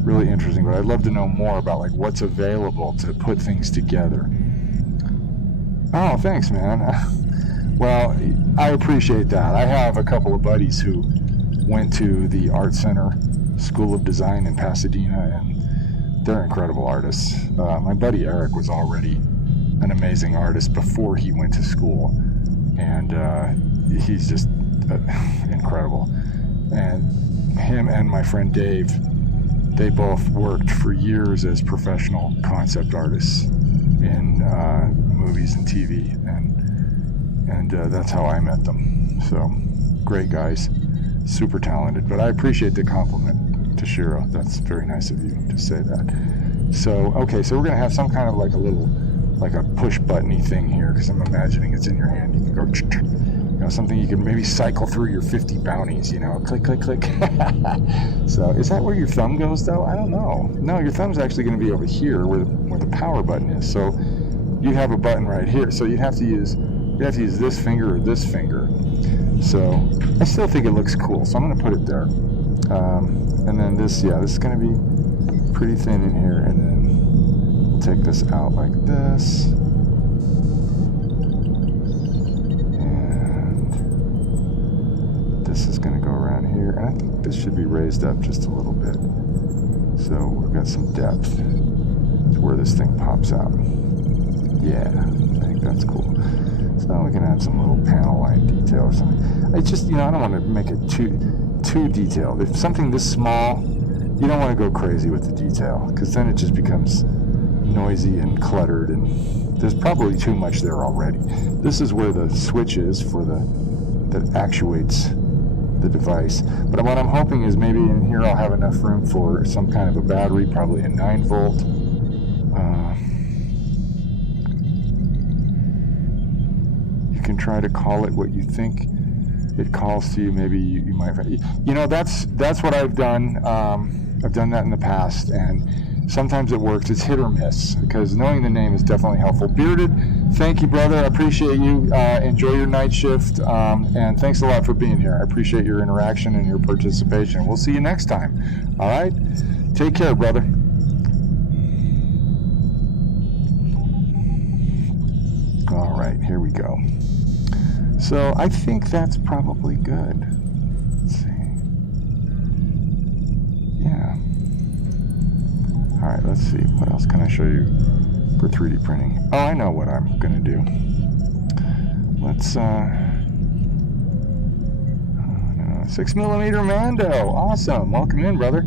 really interesting, but I'd love to know more about like what's available to put things together. Oh, thanks, man. Well, I appreciate that. I have a couple of buddies who went to the Art Center School of Design in Pasadena, and they're incredible artists. My buddy Eric was already an amazing artist before he went to school, and he's just incredible. And him and my friend Dave, they both worked for years as professional concept artists in movies and TV, and that's how I met them. So, great guys, super talented. But I appreciate the compliment to Shiro. That's very nice of you to say that. So, okay, so we're gonna have some kind of like a push buttony thing here, because I'm imagining it's in your hand. You can go, something you can maybe cycle through your 50 bounties. Click, click, click. So, is that where your thumb goes though? I don't know. No, your thumb's actually going to be over here where the power button is. So, you have a button right here. So you have to use this finger or this finger. So I still think it looks cool. So I'm going to put it there. And then this is going to be pretty thin in here. And then we'll take this out like this. And this is going to go around here. And I think this should be raised up just a little bit. So we've got some depth to where this thing pops out. Yeah, I think that's cool. So we can add some little panel line detail or something. It's just, I don't want to make it too detailed. If something this small, you don't want to go crazy with the detail, because then it just becomes noisy and cluttered, and there's probably too much there already. This is where the switch is that actuates the device. But what I'm hoping is maybe in here I'll have enough room for some kind of a battery, probably a 9-volt. You can try to call it what you think it calls to you. Maybe you might, that's what I've done. I've done that in the past, and sometimes it works. It's hit or miss, because knowing the name is definitely helpful. Bearded, thank you, brother. I appreciate you. Enjoy your night shift, and thanks a lot for being here. I appreciate your interaction and your participation. We'll see you next time. All right? Take care, brother. All right, here we go. So I think that's probably good. Let's see. Yeah. All right, let's see. What else can I show you for 3D printing? Oh, I know what I'm going to do. Let's, 6mm Mando. Awesome. Welcome in, brother.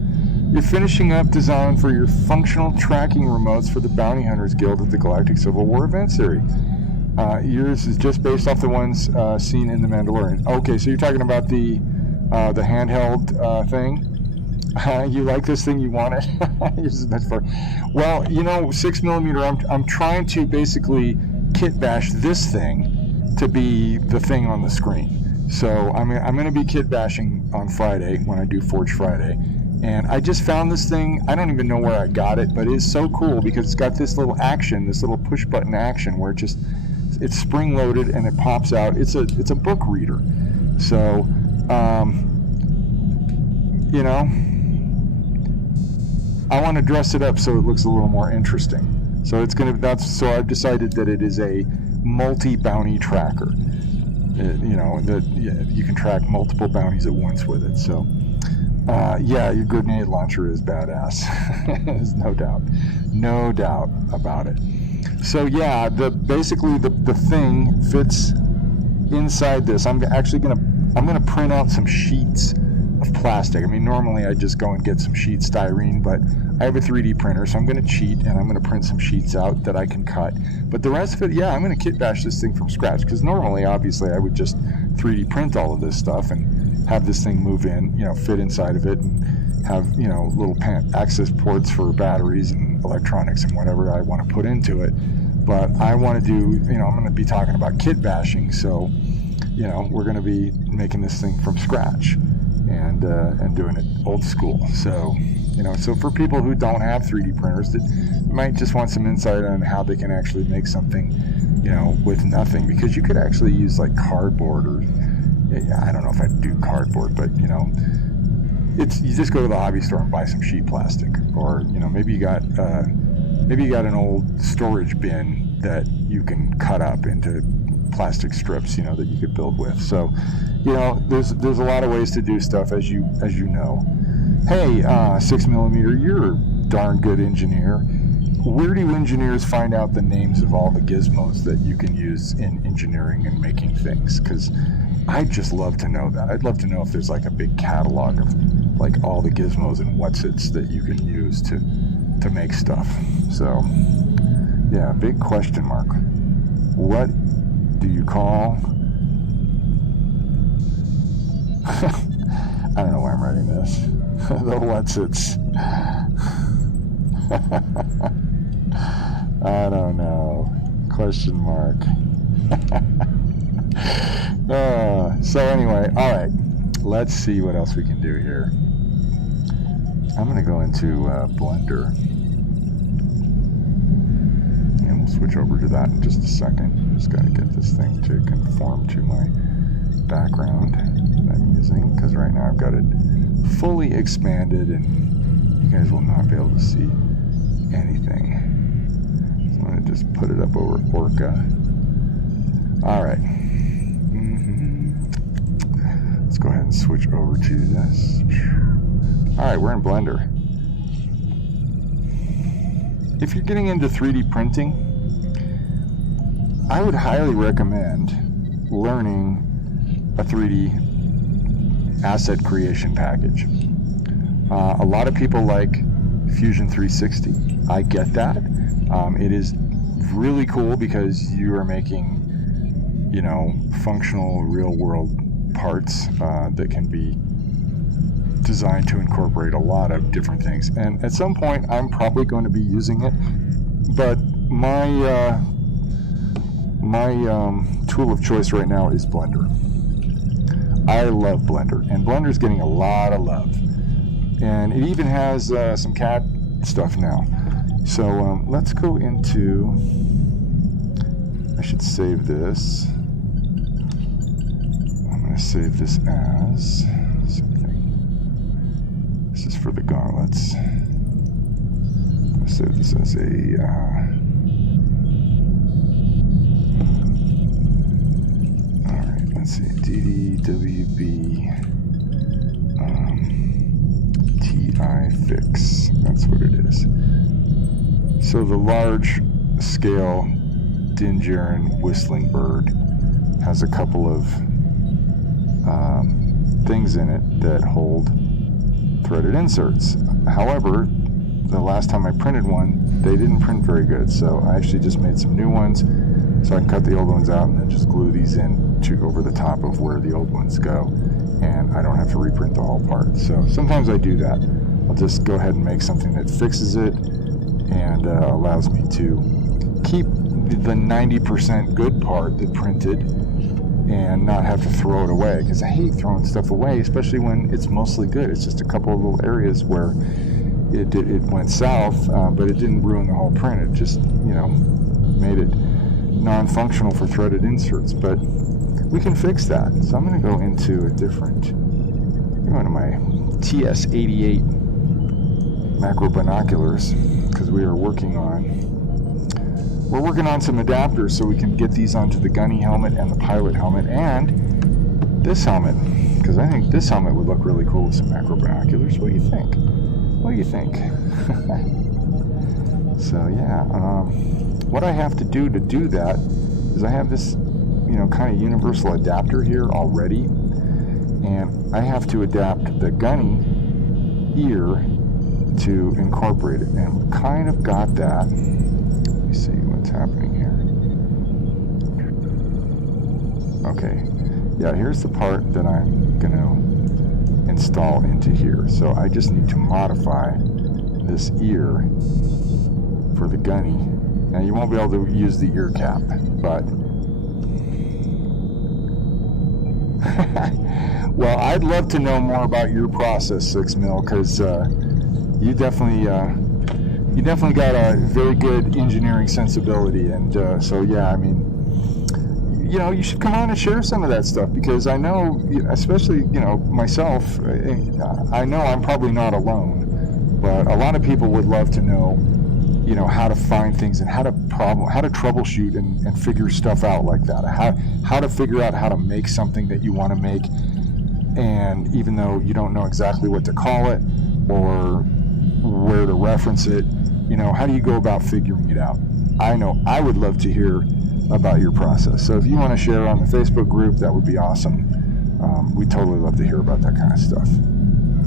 You're finishing up design for your functional tracking remotes for the Bounty Hunters Guild at the Galactic Civil War event series. Yours is just based off the ones seen in The Mandalorian. Okay, so you're talking about the handheld thing. You like this thing? You want it? That's fun. Well, 6mm. I'm trying to basically kit bash this thing to be the thing on the screen. So I'm going to be kit bashing on Friday when I do Forge Friday. And I just found this thing. I don't even know where I got it, but it's so cool because it's got this little action, this little push button action where it's spring loaded and it pops out. It's a book reader. So you know, I want to dress it up so it looks a little more interesting. So so I've decided that it is a multi-bounty tracker. You know, that you can track multiple bounties at once with it. So, yeah, your grenade launcher is badass. There's no doubt about it. So yeah, basically the thing fits inside this. I'm gonna print out some sheets of plastic. I mean, normally I just go and get some sheet styrene, but I have a 3D printer, so I'm going to cheat and I'm going to print some sheets out that I can cut. But the rest of it, yeah, I'm going to kit bash this thing from scratch, because normally, obviously, I would just 3D print all of this stuff and have this thing move in, you know, fit inside of it, and have, you know, little access ports for batteries and electronics and whatever I want to put into it. But I want to do, you know, I'm going to be talking about kit bashing, so, you know, we're going to be making this thing from scratch and doing it old school. So, you know, so for people who don't have 3D printers that might just want some insight on how they can actually make something, you know, with nothing, because you could actually use like cardboard, or I don't know if I'd do cardboard, but you know, you just go to the hobby store and buy some sheet plastic, or you know, maybe you got an old storage bin that you can cut up into plastic strips, you know, that you could build with. So, you know, there's a lot of ways to do stuff, as you know. Hey, 6mm, you're a darn good engineer. Where do engineers find out the names of all the gizmos that you can use in engineering and making things? Because I'd just love to know that. I'd love to know if there's like a big catalog of like all the gizmos and whatsits that you can use to make stuff. So, yeah, big question mark. What do you call... I don't know why I'm writing this. The whatsits. I don't know. Question mark. So anyway, all right. Let's see what else we can do here. I'm going to go into Blender. And we'll switch over to that in just a second. Just got to get this thing to conform to my background that I'm using, because right now I've got it fully expanded and you guys will not be able to see anything. So I'm going to just put it up over Orca. Alright. Let's go ahead and switch over to this. Alright, we're in Blender. If you're getting into 3D printing, I would highly recommend learning a 3D asset creation package. A lot of people like Fusion 360. I get that. It is really cool because you are making, you know, functional real-world parts that can be designed to incorporate a lot of different things. And at some point, I'm probably going to be using it. But my tool of choice right now is Blender. I love Blender, and Blender's getting a lot of love, and it even has some CAD stuff now. So let's go into, I should save this. I'm going to save this as something. This is for the gauntlets. I'm going to save this as a let's see, DDWB TI fix. That's what it is. So the large scale Dinjarin whistling bird has a couple of things in it that hold threaded inserts. However, the last time I printed one, they didn't print very good, so I actually just made some new ones so I can cut the old ones out and then just glue these in over the top of where the old ones go, and I don't have to reprint the whole part. So sometimes I do that. I'll just go ahead and make something that fixes it and allows me to keep the 90% good part that printed and not have to throw it away, because I hate throwing stuff away, especially when it's mostly good. It's just a couple of little areas where it went south, but it didn't ruin the whole print. It just, you know, made it non-functional for threaded inserts. But we can fix that. So I'm going to go into a different, go into my TS88 macro binoculars, because we are working on some adapters so we can get these onto the gunny helmet and the pilot helmet and this helmet, because I think this helmet would look really cool with some macro binoculars. What do you think? What do you think? So yeah, what I have to do that is I have this, kind of universal adapter here already, and I have to adapt the gunny ear to incorporate it, and we kind of got that. Let me see what's happening here. Okay, yeah, here's the part that I'm going to install into here. So I just need to modify this ear for the gunny. Now you won't be able to use the ear cap, but well, I'd love to know more about your process, 6 Mil, because you definitely got a very good engineering sensibility, and so yeah, I mean, you should come on and share some of that stuff, because I know, especially myself, I know I'm probably not alone, but a lot of people would love to know, how to find things and how to troubleshoot and figure stuff out like that. How to figure out how to make something that you want to make, and even though you don't know exactly what to call it or where to reference it, how do you go about figuring it out? I know I would love to hear about your process. So if you want to share on the Facebook group, that would be awesome. We'd totally love to hear about that kind of stuff.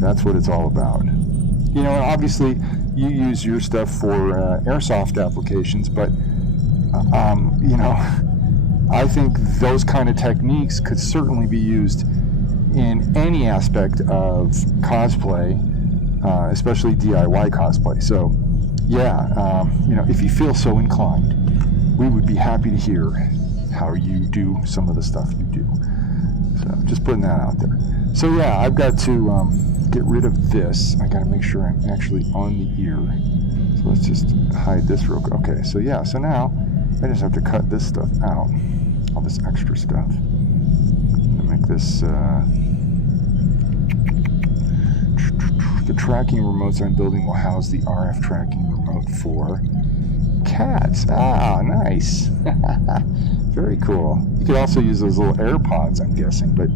That's what it's all about. And obviously you use your stuff for airsoft applications, but I think those kind of techniques could certainly be used in any aspect of cosplay, especially DIY cosplay. So yeah, if you feel so inclined, we would be happy to hear how you do some of the stuff you do. So just putting that out there. So yeah, I've got to get rid of this. I got to make sure I'm actually on the ear. So let's just hide this real quick. Okay, so yeah, so now I just have to cut this stuff out, all this extra stuff. I'm gonna make this the tracking remotes I'm building will house the RF tracking remote for cats. Ah, nice. Very cool. You could also use those little AirPods, I'm guessing, but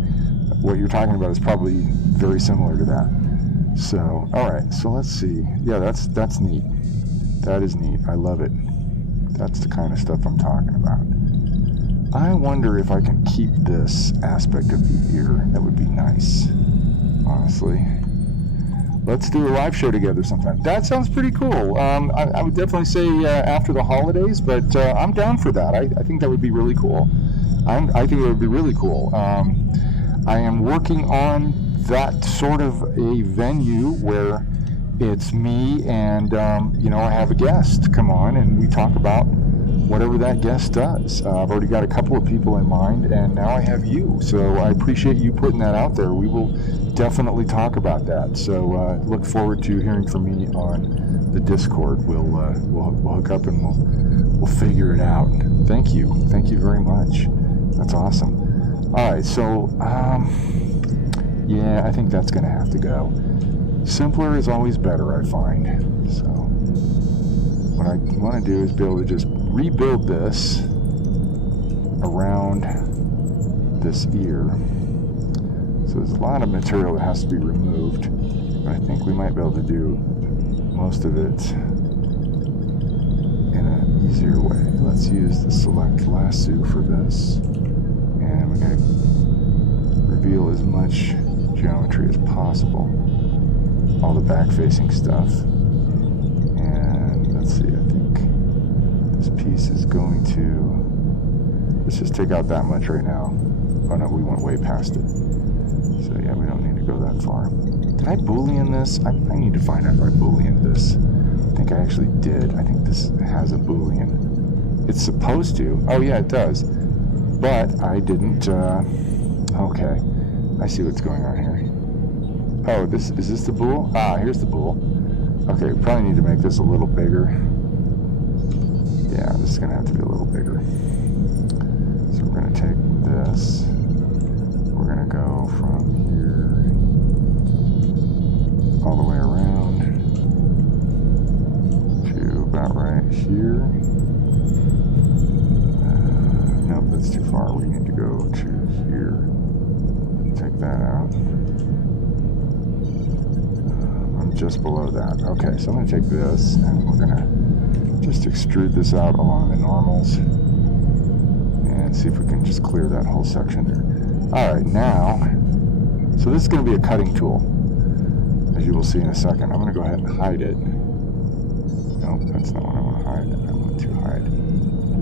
what you're talking about is probably very similar to that. So, all right, so let's see. Yeah, that's neat. That is neat. I love it. That's the kind of stuff I'm talking about. I wonder if I can keep this aspect of the ear. That would be nice, honestly. Let's do a live show together sometime. That sounds pretty cool. I would definitely say after the holidays, but I'm down for that. I think that would be really cool. I think it would be really cool. I am working on that sort of a venue where it's me and, I have a guest come on and we talk about whatever that guest does. I've already got a couple of people in mind, and now I have you. So I appreciate you putting that out there. We will definitely talk about that. So look forward to hearing from me on the Discord. We'll hook up and we'll figure it out. Thank you very much. That's awesome. All right, so yeah, I think that's going to have to go. Simpler is always better, I find. So what I want to do is be able to just rebuild this around this ear. So there's a lot of material that has to be removed, but I think we might be able to do most of it in an easier way. Let's use the select lasso for this, and we're going to reveal as much geometry as possible, all the back-facing stuff. And let's see, I think this piece is going to, let's just take out that much right now. Oh no, we went way past it. So yeah, we don't need to go that far. Did I Boolean this? I need to find out if I Booleaned this. I think I actually did. I think this has a Boolean. It's supposed to. Oh yeah, it does. But I didn't, okay. I see what's going on here. Oh, is this the bool? Ah, here's the bool. Okay, we probably need to make this a little bigger. Yeah, this is gonna have to be a little bigger. So we're gonna take this. We're gonna go from here all the way around to about right here. Nope, that's too far. We need to go to here. Take that out. I'm just below that. Okay, so I'm going to take this and we're going to just extrude this out along the normals and see if we can just clear that whole section there. All right, now, so this is going to be a cutting tool, as you will see in a second. I'm going to go ahead and hide it. Nope, that's not what I want to hide. I want to hide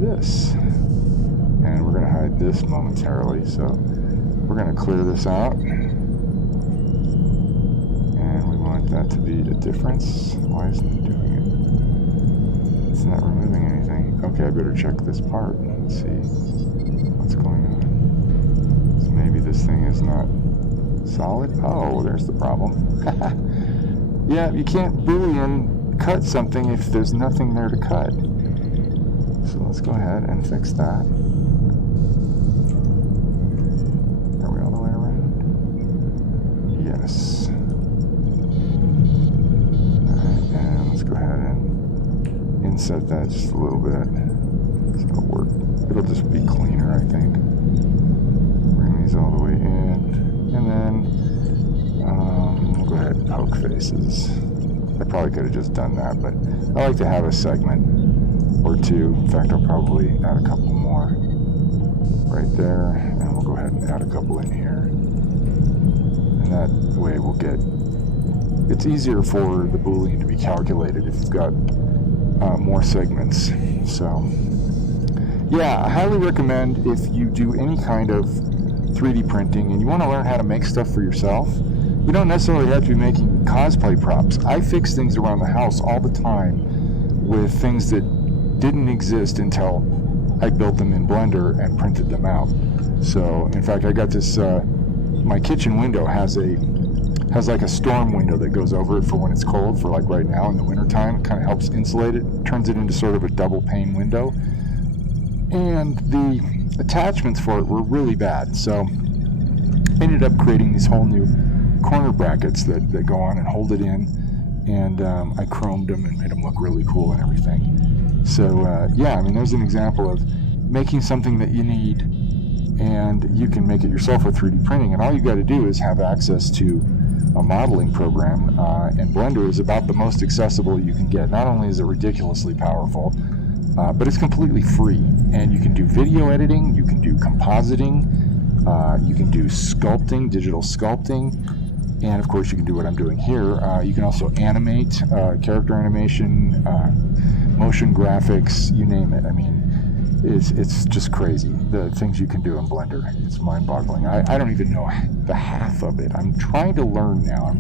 this. And we're going to hide this momentarily. So we're going to clear this out. And we want that to be a difference. Why isn't it doing it? It's not removing anything. Okay, I better check this part and see what's going on. So maybe this thing is not solid. Oh, there's the problem. Yeah, you can't Boolean cut something if there's nothing there to cut. So let's go ahead and fix that. Are we all the way around? Yes. Alright, and let's go ahead and inset that just a little bit. So it'll work. It'll just be cleaner, I think. Bring these all the way in. And then we'll go ahead and poke faces. I probably could have just done that, but I like to have a segment or two. In fact, I'll probably add a couple more right there, and we'll go ahead and add a couple in here. And that way we'll get, it's easier for the Boolean to be calculated if you've got more segments. So yeah, I highly recommend if you do any kind of 3D printing and you want to learn how to make stuff for yourself, you don't necessarily have to be making cosplay props. I fix things around the house all the time with things that didn't exist until I built them in Blender and printed them out. So in fact, I got this, my kitchen window has like a storm window that goes over it for when it's cold, for like right now in the winter time. It kind of helps insulate it, turns it into sort of a double pane window. And the attachments for it were really bad, so I ended up creating these whole new corner brackets that go on and hold it in, and I chromed them and made them look really cool and everything. So yeah, I mean, there's an example of making something that you need, and you can make it yourself with 3D printing, and all you got to do is have access to a modeling program, and Blender is about the most accessible you can get. Not only is it ridiculously powerful, but it's completely free, and you can do video editing, you can do compositing, you can do sculpting, digital sculpting, and of course you can do what I'm doing here. You can also animate, character animation, motion graphics, you name it. I mean, it's just crazy, the things you can do in Blender. It's mind-boggling. I don't even know the half of it. I'm trying to learn now.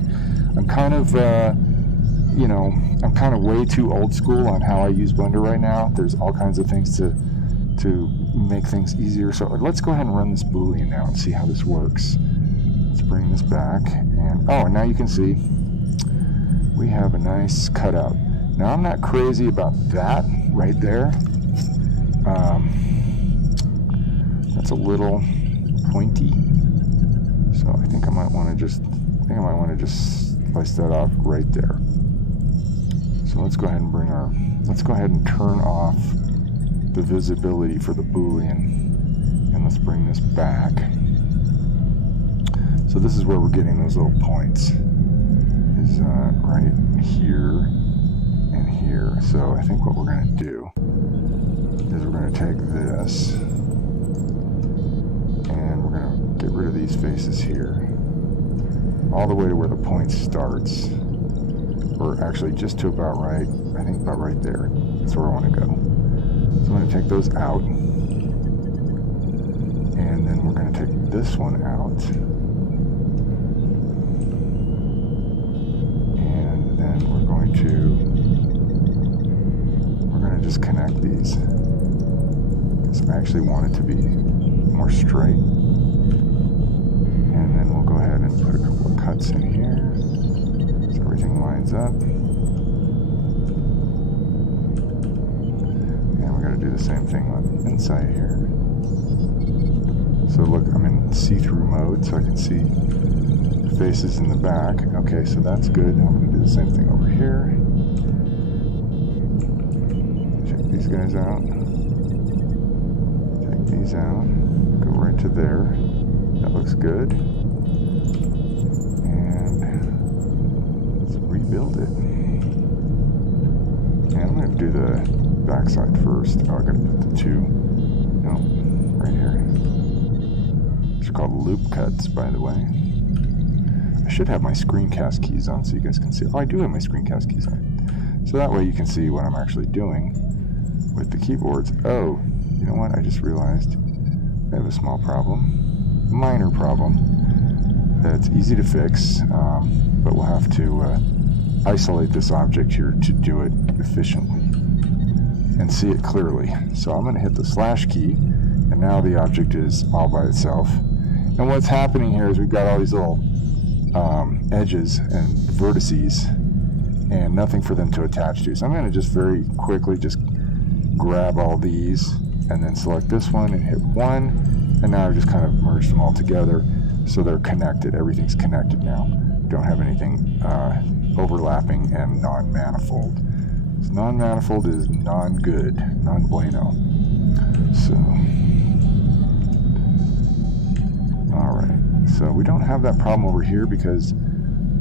I'm kind of, you know, I'm kind of way too old school on how I use Blender right now. There's all kinds of things to make things easier. So let's go ahead and run this Boolean now and see how this works. Let's bring this back, and oh, and now you can see we have a nice cutout. Now I'm not crazy about that right there. That's a little pointy, so I think I might want to just slice that off right there. So let's go ahead and turn off the visibility for the Boolean, and let's bring this back. So this is where we're getting those little points, is right here and here. So I think what we're going to do is we're going to take this and we're going to get rid of these faces here, all the way to where the point starts, or actually just to about right, I think about right there. That's where I want to go. So I'm going to take those out, and then we're going to take this one out, and then we're going to just connect these, because I actually want it to be more straight. And then we'll go ahead and put a couple of cuts in here so everything lines up. And we're going to do the same thing on the inside here. So look, I'm in see-through mode, so I can see the faces in the back. Okay, so that's good. I'm going to do the same thing over here. Check these guys out. Check these out. Go right to there. That looks good. And let's rebuild it. And I'm going to do the backside first. Oh, I got to put the two. No, right here. These are called loop cuts, by the way. I should have my screencast keys on so you guys can see. Oh, I do have my screencast keys on. So that way you can see what I'm actually doing with the keyboards. Oh, you know what? I just realized I have a small problem. Minor problem. That's easy to fix, but we'll have to isolate this object here to do it efficiently and see it clearly. So I'm going to hit the slash key, and now the object is all by itself. And what's happening here is we've got all these little edges and vertices and nothing for them to attach to. So I'm going to just very quickly just grab all these and then select this one and hit 1, and now I've just kind of merged them all together so they're connected. Everything's connected now. Don't have anything overlapping and non-manifold. So non-manifold is non-good, non-bueno. So, alright, so we don't have that problem over here because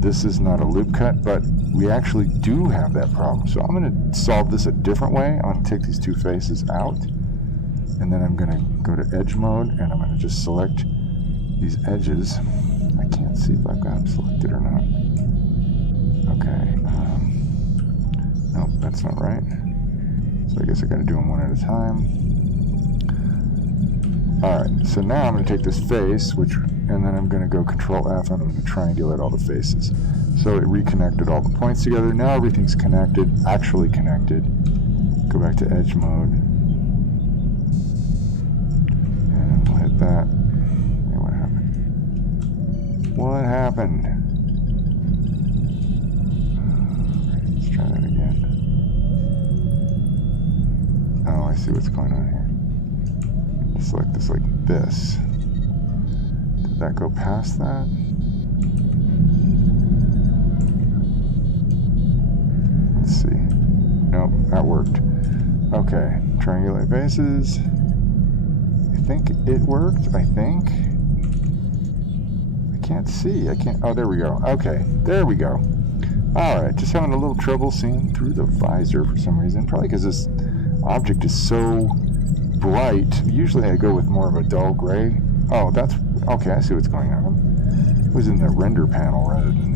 this is not a loop cut, but we actually do have that problem. So I'm going to solve this a different way. I'm going to take these two faces out, and then I'm going to go to edge mode, and I'm going to just select these edges. I can't see if I've got them selected or not. Okay. Nope, that's not right. So I guess I got to do them one at a time. Alright, so now I'm going to take this face, and then I'm going to go Control F, and I'm going to triangulate all the faces. So it reconnected all the points together. Now everything's connected, actually connected. Go back to edge mode. And we'll hit that. Hey, what happened? What happened? Let's try that again. Oh, I see what's going on here. Select this like this. Did that go past that? Let's see. Nope, that worked. Okay, triangulate faces. I think it worked, I think. I can't see, oh, there we go. Okay, there we go. Alright, just having a little trouble seeing through the visor for some reason. Probably because this object is so bright. Usually I go with more of a dull gray. Oh, that's okay. I see what's going on. It was in the render panel rather than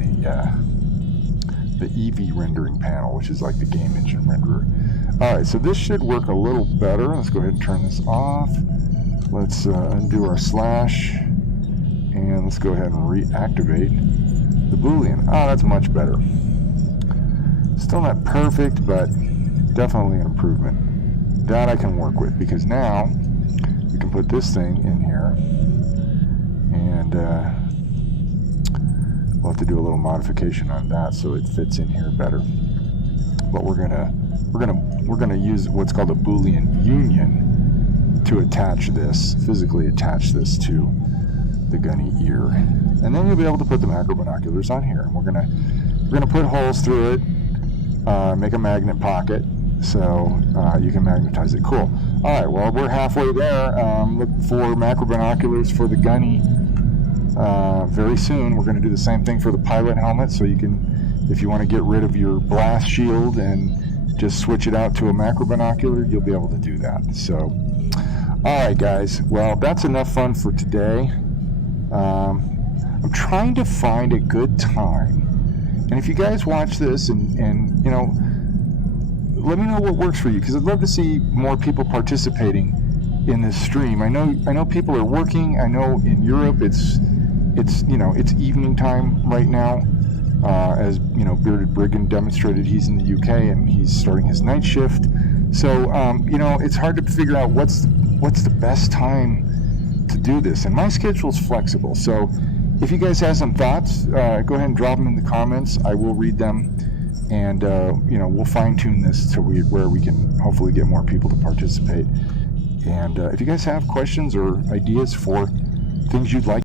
the EV rendering panel, which is like the game engine renderer. All right, so this should work a little better. Let's go ahead and turn this off. Let's undo our slash, and let's go ahead and reactivate the Boolean. Oh, that's much better. Still not perfect, but definitely an improvement. That I can work with, because now we can put this thing in here, and we'll have to do a little modification on that so it fits in here better. But we're gonna use what's called a Boolean union to attach this, physically attach this to the gunny ear, and then you'll be able to put the macro binoculars on here. We're gonna put holes through it, make a magnet pocket. So you can magnetize it. Cool. All right, well, we're halfway there. Look for macro binoculars for the gunny very soon. We're going to do the same thing for the pilot helmet, so you can, if you want to get rid of your blast shield and just switch it out to a macro binocular, you'll be able to do that. So, all right, guys. Well, that's enough fun for today. I'm trying to find a good time. And if you guys watch this and you know, let me know what works for you, because I'd love to see more people participating in this stream. I know people are working. I know in Europe it's evening time right now. As you know, Bearded Brigand demonstrated, he's in the UK and he's starting his night shift. So it's hard to figure out what's the best time to do this. And my schedule's flexible. So if you guys have some thoughts, go ahead and drop them in the comments. I will read them. And we'll fine-tune this to where we can hopefully get more people to participate. And if you guys have questions or ideas for things you'd like